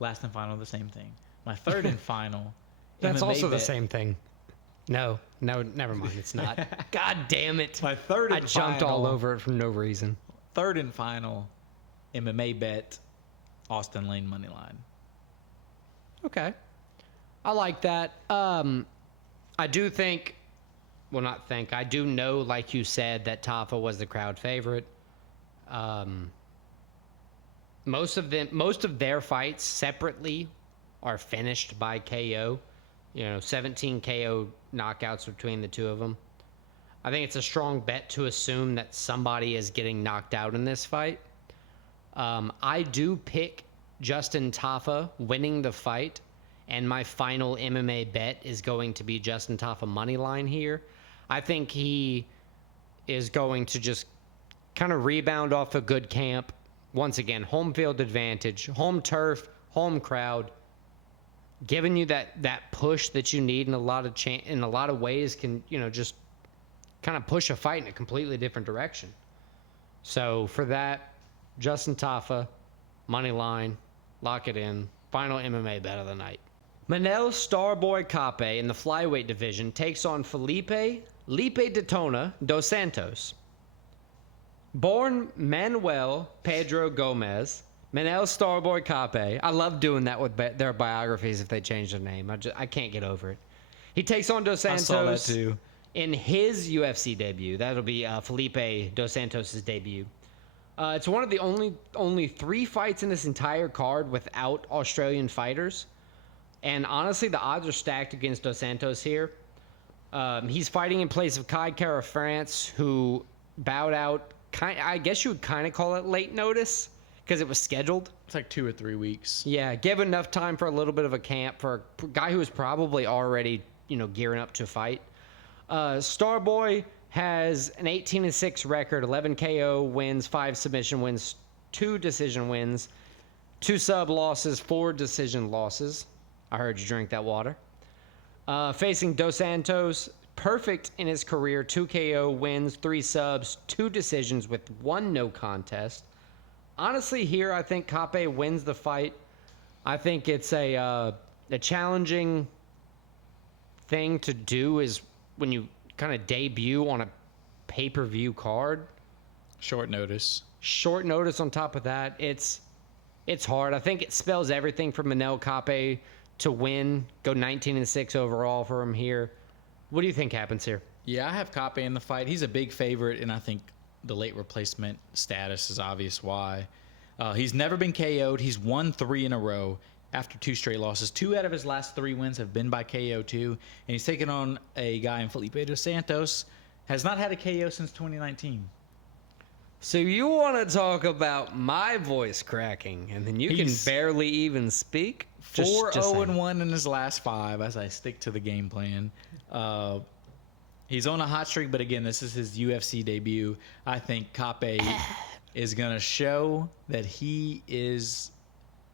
the same thing. My third and final. That's MMA also the bet. same thing. No, never mind. It's not. God damn it. My third and I jumped final, all over it for no reason. Third and final MMA bet, Austin Lane money line. Okay. I like that. I do think, well, not think, I do know, like you said, that Tafa was the crowd favorite. Most of their fights separately are finished by KO. 17 KO knockouts between the two of them. I think it's a strong bet to assume that somebody is getting knocked out in this fight. I do pick Justin Tafa winning the fight, and my final MMA bet is going to be Justin Tafa money line here. I think he is going to just kind of rebound off a good camp. Once again, home field advantage, home turf, home crowd, giving you that push that you need in a lot of ways can, just kind of push a fight in a completely different direction. So for that, Justin Tafa, money line, lock it in. Final MMA bet of the night. Manel Starboy Cape in the flyweight division takes on Felipe Detona dos Santos. Born Manuel Pedro Gomez, Manel Starboy Cape. I love doing that with their biographies if they change their name. I can't get over it. He takes on Dos Santos. I saw that too. In his UFC debut. That'll be Felipe Dos Santos' debut. It's one of the only 3 fights in this entire card without Australian fighters. And honestly, the odds are stacked against Dos Santos here. He's fighting in place of Kai Kara France, who bowed out, I guess you would kind of call it late notice, because it was scheduled. It's like 2 or 3 weeks. Yeah, give enough time for a little bit of a camp for a guy who was probably already, gearing up to fight. Starboy has an 18-6 record, 11 KO wins, 5 submission wins, 2 decision wins, 2 sub losses, 4 decision losses. I heard you drink that water. Facing Dos Santos, perfect in his career, 2 KO wins, 3 subs, 2 decisions with 1 no contest. Honestly, here I think Kape wins the fight. I think it's a challenging thing to do is when you kind of debut on a pay-per-view card. Short notice. Short notice on top of that. It's hard. I think it spells everything for Manel Kape to win, go 19-6 overall for him here. What do you think happens here? Yeah, I have Kape in the fight. He's a big favorite, and I think the late replacement status is obvious why. He's never been KO'd. He's won 3 in a row after 2 straight losses. 2 out of his last 3 wins have been by KO too. And he's taken on a guy in Felipe Dos Santos. Has not had a KO since 2019. So you want to talk about my voice cracking, and then you can barely even speak? 4-0-1 in his last 5 as I stick to the game plan. He's on a hot streak, but again, this is his UFC debut. I think Kape is going to show that he is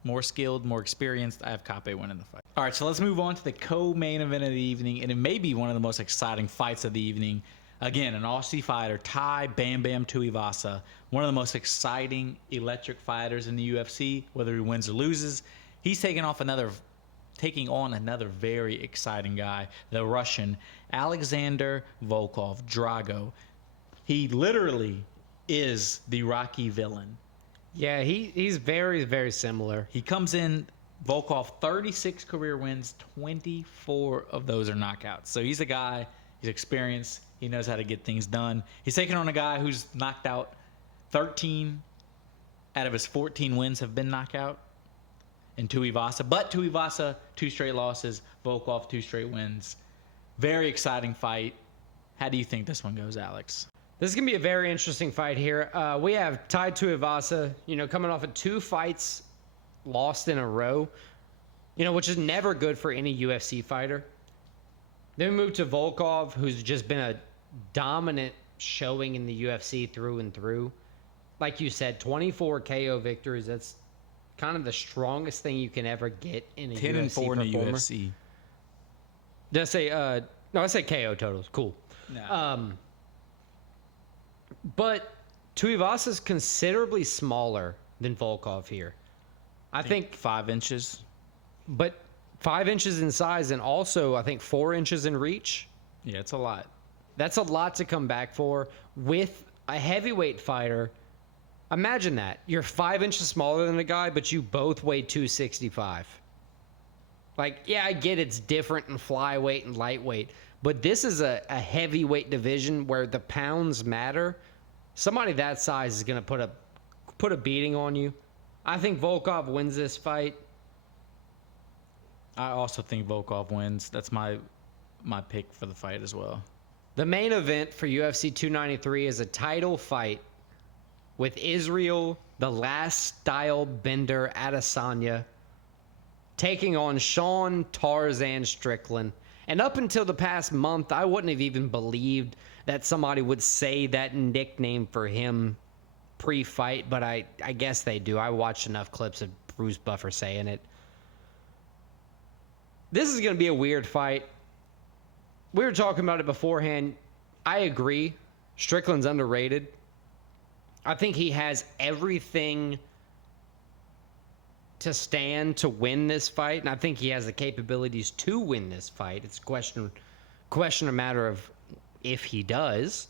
more skilled, more experienced. I have Kape winning the fight. All right, so let's move on to the co-main event of the evening, and it may be one of the most exciting fights of the evening. Again, an Aussie fighter, Tai Bam Bam Tuivasa, one of the most exciting, electric fighters in the UFC, whether he wins or loses. He's taking on another very exciting guy, the Russian Alexander Volkov, Drago. He literally is the Rocky villain. Yeah, he's very, very similar. He comes in, Volkov, 36 career wins, 24 of those are knockouts. So he's a guy, he's experienced, he knows how to get things done. He's taking on a guy who's knocked out 13 out of his 14 wins have been knockout. And Tuivasa, but Tuivasa, 2 straight losses, Volkov, 2 straight wins. Very exciting fight. How do you think this one goes, Alex? This is going to be a very interesting fight here. We have Tai Tuivasa, coming off of 2 fights lost in a row, which is never good for any UFC fighter. Then we move to Volkov, who's just been a dominant showing in the UFC through and through. Like you said, 24 KO victories. That's kind of the strongest thing you can ever get in a 10 UFC and 4 performer. in the UFC. Did I say no, I said KO totals. Cool. No. But Tuivasa's considerably smaller than Volkov here. I think 5 inches. But 5 inches in size and also I think 4 inches in reach. Yeah, it's a lot. That's a lot to come back for with a heavyweight fighter. Imagine that. You're 5 inches smaller than a guy, but you both weigh 265. Like, yeah, I get it's different in flyweight and lightweight, but this is a heavyweight division where the pounds matter. Somebody that size is going to put a beating on you. I think Volkov wins this fight. I also think Volkov wins. That's my pick for the fight as well. The main event for UFC 293 is a title fight with Israel, the last style bender Adesanya, taking on Sean Tarzan Strickland. And up until the past month, I wouldn't have even believed that somebody would say that nickname for him pre-fight, but I guess they do. I watched enough clips of Bruce Buffer saying it. This is going to be a weird fight. We were talking about it beforehand. I agree. Strickland's underrated. I think he has everything to stand to win this fight, and I think he has the capabilities to win this fight. It's a matter of if he does.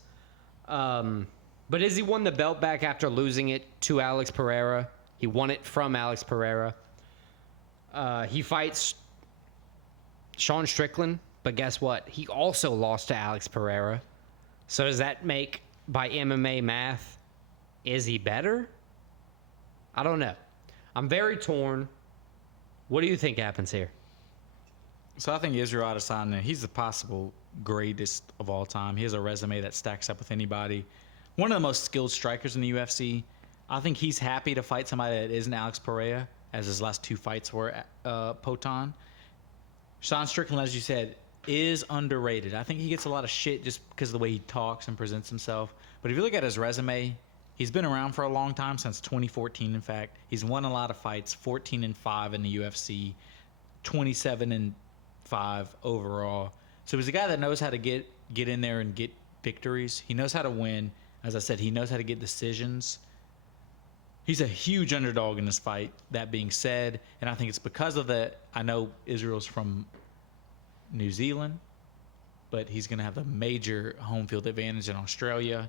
But has he won the belt back after losing it to Alex Pereira? He won it from Alex Pereira. He fights Sean Strickland, but guess what? He also lost to Alex Pereira. So does that make, by MMA math, is he better? I don't know. I'm very torn. What do you think happens here? So I think Israel Adesanya, he's the possible greatest of all time. He has a resume that stacks up with anybody. One of the most skilled strikers in the UFC. I think he's happy to fight somebody that isn't Alex Pereira, as his last 2 fights were Potan. Sean Strickland, as you said, is underrated. I think he gets a lot of shit just because of the way he talks and presents himself. But if you look at his resume, he's been around for a long time, since 2014, in fact. He's won a lot of fights, 14-5 in the UFC, 27-5 overall. So he's a guy that knows how to get in there and get victories. He knows how to win. As I said, he knows how to get decisions. He's a huge underdog in this fight, that being said. And I think it's because of that. I know Israel's from New Zealand, but he's going to have a major home field advantage in Australia.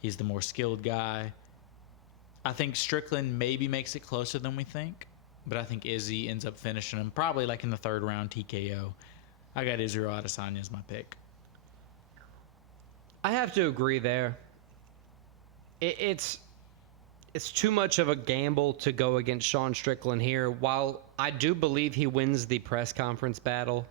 He's the more skilled guy. I think Strickland maybe makes it closer than we think, but I think Izzy ends up finishing him probably like in the 3rd round TKO. I got Israel Adesanya as my pick. I have to agree there. It's too much of a gamble to go against Sean Strickland here. While I do believe he wins the press conference battle,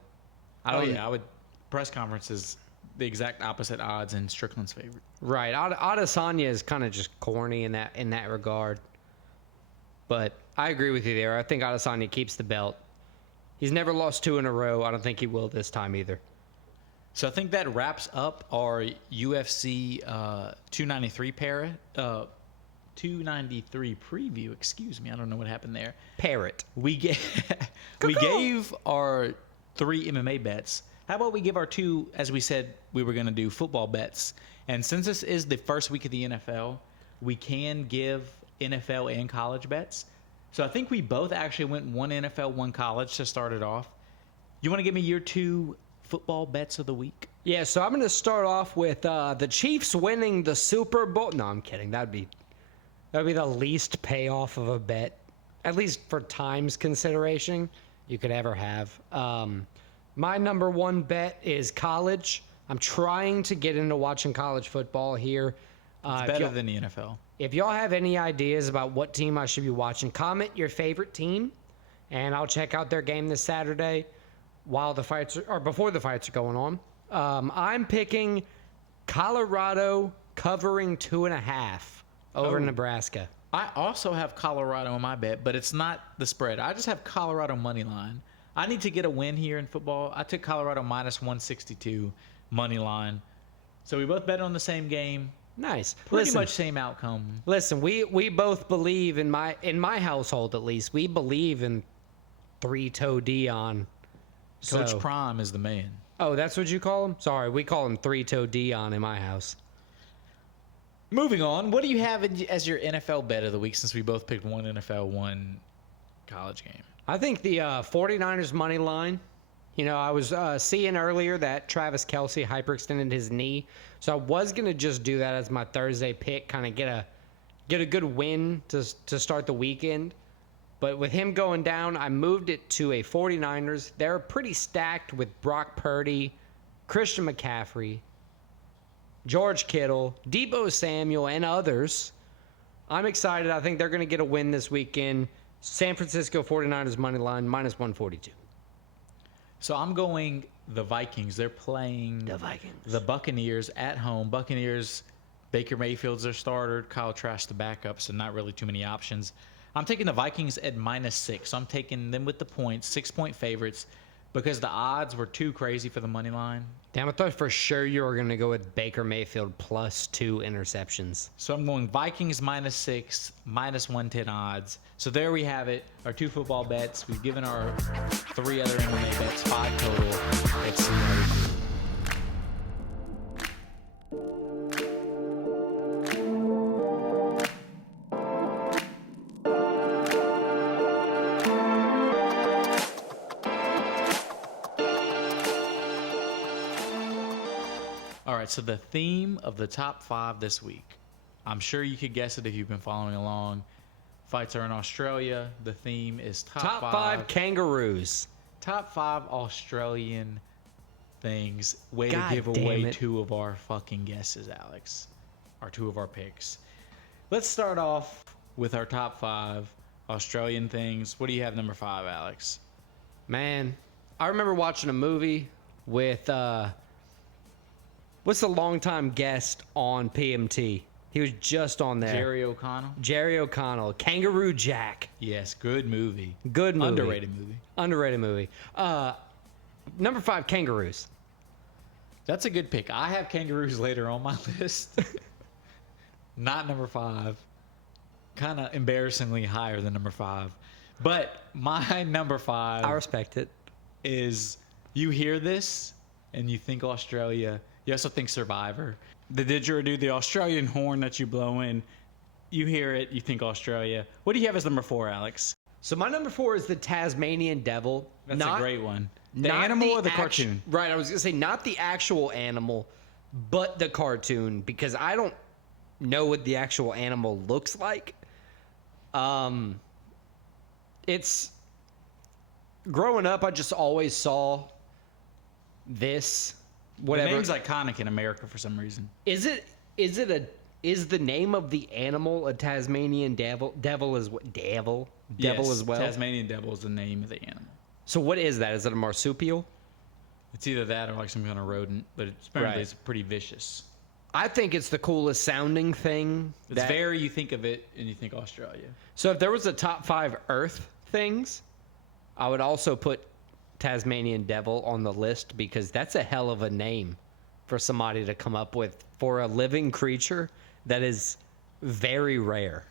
I would. Press conference is the exact opposite odds in Strickland's favor. Right, Adesanya is kind of just corny in that regard. But I agree with you there. I think Adesanya keeps the belt. He's never lost 2 in a row. I don't think he will this time either. So I think that wraps up our UFC 293 293 preview. Excuse me, I don't know what happened there. Parrot. We gave our 3 MMA bets. How about we give our 2, as we said we were going to do, football bets? And since this is the first week of the NFL, we can give NFL and college bets. So I think we both actually went 1 NFL, 1 college to start it off. You want to give me your 2 football bets of the week? Yeah, so I'm going to start off with the Chiefs winning the Super Bowl. No, I'm kidding. That'd be the least payoff of a bet, at least for times consideration, you could ever have. My number 1 bet is college. I'm trying to get into watching college football here. It's better than the NFL. If y'all have any ideas about what team I should be watching, comment your favorite team, and I'll check out their game this Saturday while the fights or before the fights are going on. I'm picking Colorado covering 2.5 over Nebraska. I also have Colorado in my bet, but it's not the spread. I just have Colorado money line. I need to get a win here in football. I took Colorado minus 162 money line. So we both bet on the same game. Nice. Pretty much same outcome. Listen, we both believe in my household at least. We believe in 3-toe Dion. Coach Prime is the man. Oh, that's what you call him? Sorry, we call him 3-toe Dion in my house. Moving on, what do you have as your NFL bet of the week, since we both picked 1 NFL, 1 college game? I think the 49ers money line. You know, I was seeing earlier that Travis Kelce hyperextended his knee, so I was gonna just do that as my Thursday pick, kind of get a good win to start the weekend. But with him going down, I moved it to a 49ers. They're pretty stacked with Brock Purdy, Christian McCaffrey, George Kittle, Deebo Samuel, and others. I'm excited. I think they're going to get a win this weekend. San Francisco 49ers money line, minus 142. So I'm going the Vikings. They're playing The Vikings. The Buccaneers at home. Buccaneers, Baker Mayfield's their starter. Kyle Trask the backup, so not really too many options. I'm taking the Vikings at minus 6. So I'm taking them with the points, 6-point favorites, because the odds were too crazy for the money line. Damn, I thought for sure you were going to go with Baker Mayfield plus 2 interceptions. So I'm going Vikings minus 6, minus 110 odds. So there we have it, our 2 football bets. We've given our 3 other MMA bets, 5 total. Let's see how we do. All right, so the theme of the top 5 this week, I'm sure you could guess it if you've been following along. Fights are in Australia. The theme is top 5 kangaroos. Top 5 Australian things. Way God to give damn away it. 2 of our fucking guesses, Alex. Or 2 of our picks. Let's start off with our top 5 Australian things. What do you have number 5, Alex? Man, I remember watching a movie with what's the longtime guest on PMT? He was just on there. Jerry O'Connell. Kangaroo Jack. Yes, good movie. Good movie. Underrated movie. Number 5, kangaroos. That's a good pick. I have kangaroos later on my list. Not number 5. Kind of embarrassingly higher than number 5. But my number 5. I respect it. Is you hear this and you think Australia. You also think Survivor. The didgeridoo, the Australian horn that you blow in. You hear it, you think Australia. What do you have as number 4, Alex? So my number 4 is the Tasmanian devil. That's a great one. The animal or the cartoon? Right, I was going to say not the actual animal, but the cartoon, because I don't know what the actual animal looks like. It's growing up, I just always saw this. Whatever. The name's iconic in America for some reason. Is the name of the animal a Tasmanian devil? Devil as what? Devil as well. Tasmanian devil is the name of the animal. So what is that? Is it a marsupial? It's either that or like some kind of rodent, but apparently it's pretty vicious. I think it's the coolest sounding thing. You think of it and you think Australia. So if there was a top 5 Earth things, I would also put Tasmanian devil on the list, because that's a hell of a name for somebody to come up with for a living creature that is very rare.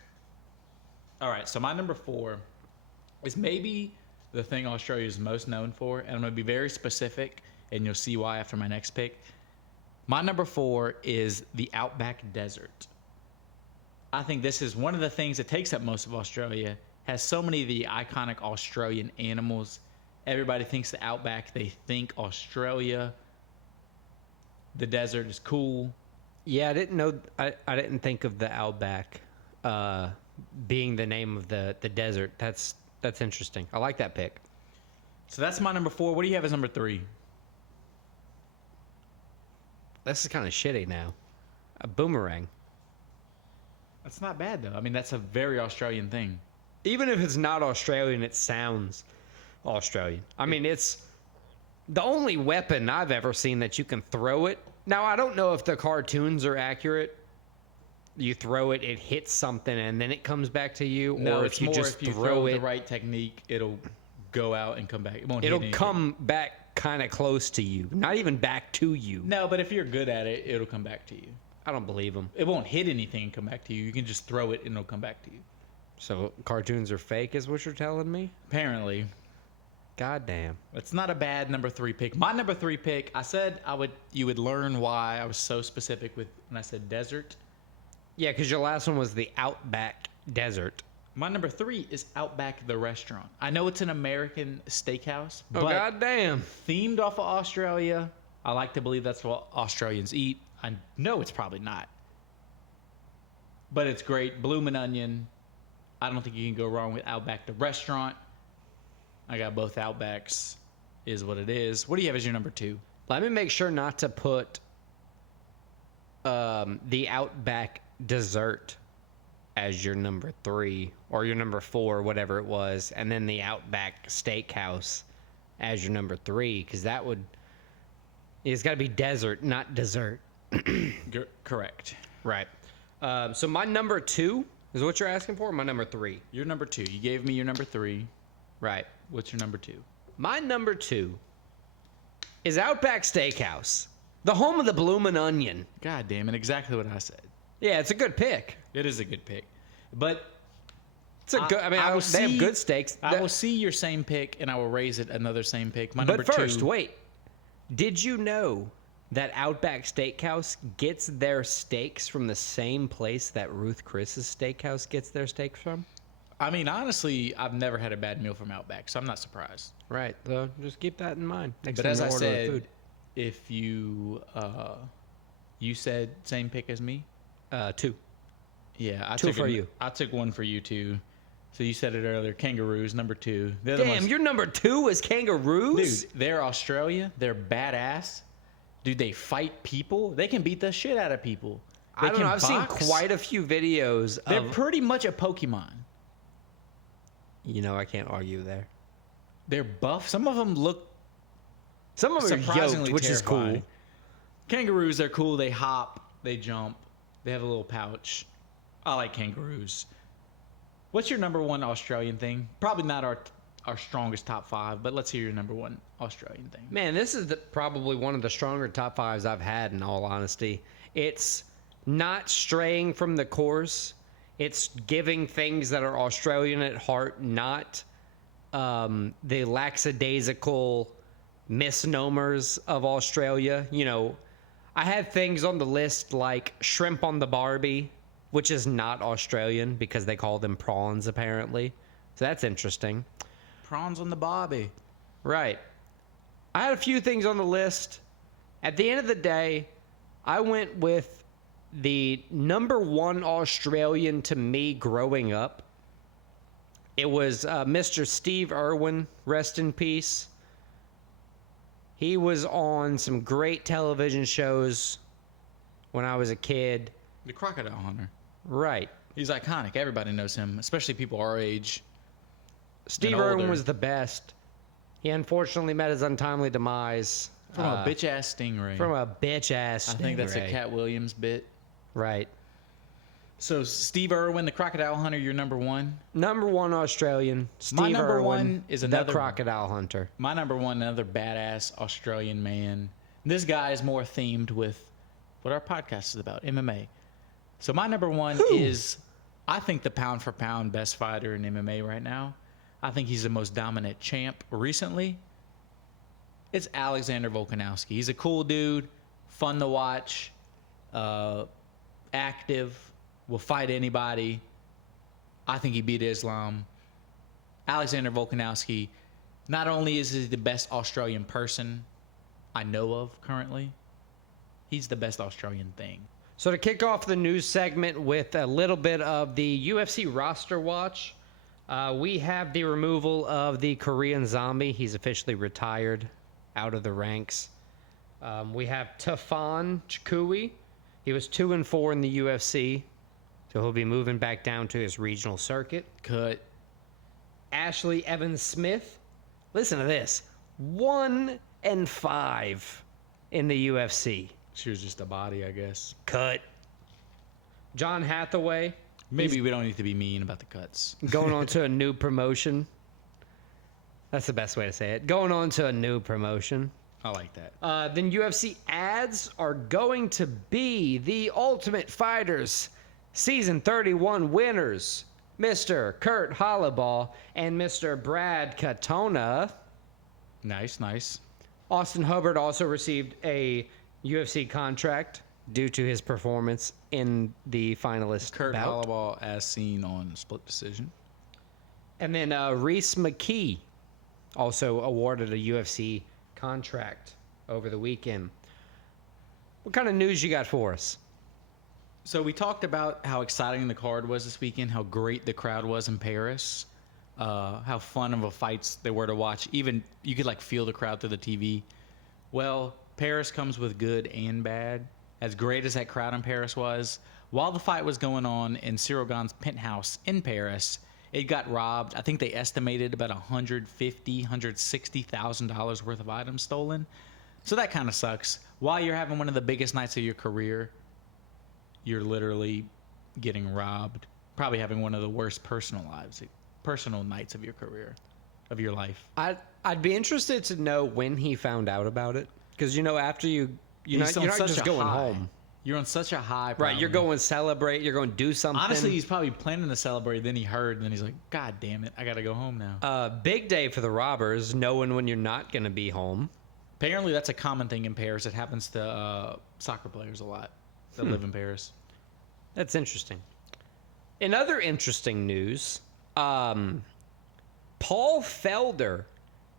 All right, so my number 4 is maybe the thing Australia is most known for, and I'm going to be very specific, and you'll see why after my next pick. My number 4 is the Outback Desert. I think this is one of the things that takes up most of Australia, has so many of the iconic Australian animals. Everybody thinks the Outback, they think Australia. The desert is cool. Yeah, I didn't know. I didn't think of the Outback being the name of the desert. That's interesting. I like that pick. So that's my number 4. What do you have as number 3? This is kind of shitty now. A boomerang. That's not bad though. I mean, that's a very Australian thing. Even if it's not Australian, it sounds Australian. I mean, it's the only weapon I've ever seen that you can throw it. Now, I don't know if the cartoons are accurate. You throw it, it hits something, and then it comes back to you. No, or it's if you more just if you throw it, the right technique, it'll go out and come back. It won't hit it'll anything. come back kind of close to you. Not even back to you. No, but if you're good at it, it'll come back to you. I don't believe them. It won't hit anything and come back to you. You can just throw it and it'll come back to you. So cartoons are fake is what you're telling me? Apparently. God damn. It's not a bad number 3 pick. My number 3 pick, I said you would learn why I was so specific with when I said desert. Yeah, because your last one was the Outback Desert. My number 3 is Outback the restaurant. I know it's an American steakhouse, Oh, but goddamn. themed off of Australia. I like to believe that's what Australians eat. I know it's probably not. But it's great. Bloomin' Onion. I don't think you can go wrong with Outback the restaurant. I got both Outbacks. Is what it is. What do you have as your number 2? Let me make sure not to put the Outback Dessert as your number 3 or your number 4, whatever it was, and then the Outback Steakhouse as your number 3, because that would... It's got to be desert, not dessert. Correct. Right. So my number 2 is what you're asking for, or my number 3? Your number 2. You gave me your number 3. Right. What's your number 2? My number 2 is Outback Steakhouse, the home of the Bloomin' Onion. God damn it. Exactly what I said. Yeah, it's a good pick. It is a good pick. But it's a good... I mean, they have good steaks. I will see your same pick, and I will raise it another same pick. My number But first, 2, wait. Did you know that Outback Steakhouse gets their steaks from the same place that Ruth Chris's Steakhouse gets their steaks from? I mean, honestly, I've never had a bad meal from Outback, so I'm not surprised. Right. So just keep that in mind. Next But time as you I order said, food. if you said same pick as me. 2. Yeah, I 2 took for you. I took 1 for you too. So you said it earlier. Kangaroos, number 2. Damn, your number 2 is kangaroos? Dude, they're Australia. They're badass. Dude, they fight people. They can beat the shit out of people. They I don't know. I've seen box. quite a few videos They're of... pretty much a Pokemon. You know, I can't argue there. They're buff. Some of them look Some of them are surprisingly yoked, which is terrifying. cool. Kangaroos, they're cool. They hop. They jump. They have a little pouch. I like kangaroos. What's your number one Australian thing? Probably not our strongest top 5, but let's hear your number one Australian thing. Man, this is probably one of the stronger top 5s I've had, in all honesty. It's not straying from the course. It's giving things that are Australian at heart, not the lackadaisical misnomers of Australia. You know, I had things on the list like shrimp on the Barbie, which is not Australian because they call them prawns, apparently. So that's interesting. Prawns on the barbie. Right. I had a few things on the list. At the end of the day, I went with the number one Australian to me growing up. It was Mr. Steve Irwin, rest in peace. He was on some great television shows when I was a kid. The crocodile hunter. Right. He's iconic. Everybody knows him, especially people our age. Steve Irwin was the best. He unfortunately met his untimely demise. From a bitch-ass stingray. From a bitch-ass stingray. I think that's a Cat Williams bit. Right. So Steve Irwin, the crocodile hunter, you're number one? Number one Australian, Steve My number Irwin, one is another the crocodile hunter. My number one, another badass Australian man. This guy is more themed with what our podcast is about, MMA. So my number one is, I think, the pound for pound best fighter in MMA right now. I think he's the most dominant champ recently. It's Alexander Volkanovski. He's a cool dude, fun to watch, active, will fight anybody. I think he beat Islam. Alexander Volkanovski, not only is he the best Australian person I know of currently, he's the best Australian thing. So to kick off the news segment with a little bit of the UFC roster watch, we have the removal of the Korean Zombie. He's officially retired out of the ranks. We have Tafan Chikui. He was 2-4 in the UFC, so he'll be moving back down to his regional circuit. Cut. Ashley Evans Smith. Listen to this. 1-5 in the UFC. She was just a body, I guess. Cut. John Hathaway. Maybe we don't need to be mean about the cuts. Going on to a new promotion. That's the best way to say it. Going on to a new promotion. I like that. Then UFC ads are going to be the Ultimate Fighters Season 31 winners, Mr. Kurt Holloway and Mr. Brad Katona. Nice, nice. Austin Hubbard also received a UFC contract due to his performance in the finalist Kurt bout. Holloway as seen on Split Decision. And then Reese McKee also awarded a UFC contract over the weekend. What kind of news you got for us? So we talked about how exciting the card was this weekend, how great the crowd was in Paris, how fun of a fights they were to watch. Even you could like feel the crowd through the TV. Well, Paris comes with good and bad. As great as that crowd in Paris was, while the fight was going on in Cyril Gane's penthouse in Paris, it got robbed. I think they estimated about $160,000 worth of items stolen. So that kind of sucks. While you're having one of the biggest nights of your career, you're literally getting robbed. Probably having one of the worst personal nights of your career, of your life. I'd be interested to know when he found out about it, because after you're not just going home. You're on such a high. Right, you're going to celebrate. You're going to do something. Honestly, he's probably planning to celebrate. Then he heard, and then he's like, "God damn it, I got to go home now." Big day for the robbers, knowing when you're not going to be home. Apparently, that's a common thing in Paris. It happens to soccer players a lot that live in Paris. That's interesting. In other interesting news, Paul Felder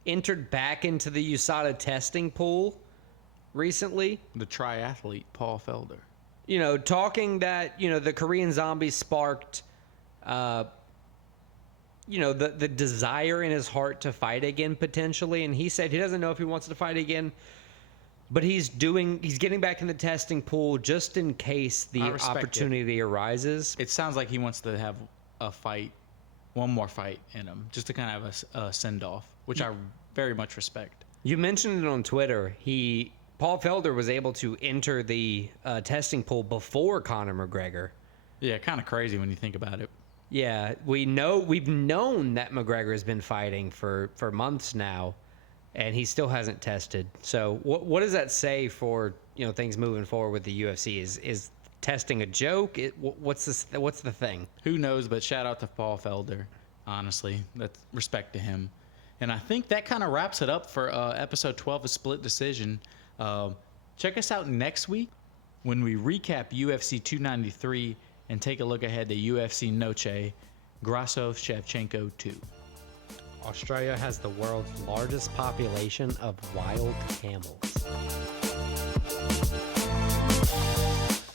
entered back into the USADA testing pool recently. The triathlete, Paul Felder. Talking that, the Korean Zombie sparked, the desire in his heart to fight again potentially. And he said he doesn't know if he wants to fight again, but he's getting back in the testing pool just in case the opportunity arises. It sounds like he wants to have a fight, one more fight in him, just to kind of have a send-off, which I very much respect. You mentioned it on Twitter. He Paul Felder was able to enter the testing pool before Conor McGregor. Yeah, kind of crazy when you think about it. Yeah, we've known that McGregor has been fighting for months now, and he still hasn't tested. So what does that say for things moving forward with the UFC? Is testing a joke? What's the thing? Who knows? But shout out to Paul Felder. Honestly, that's respect to him. And I think that kind of wraps it up for episode 12 of Split Decision. Check us out next week when we recap UFC 293 and take a look ahead to UFC Noche, Grasso Shevchenko 2. Australia has the world's largest population of wild camels.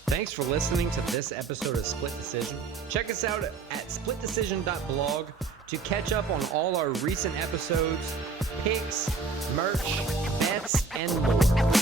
Thanks for listening to this episode of Split Decision. Check us out at splitdecision.blog to catch up on all our recent episodes, picks, merch, bets, and more.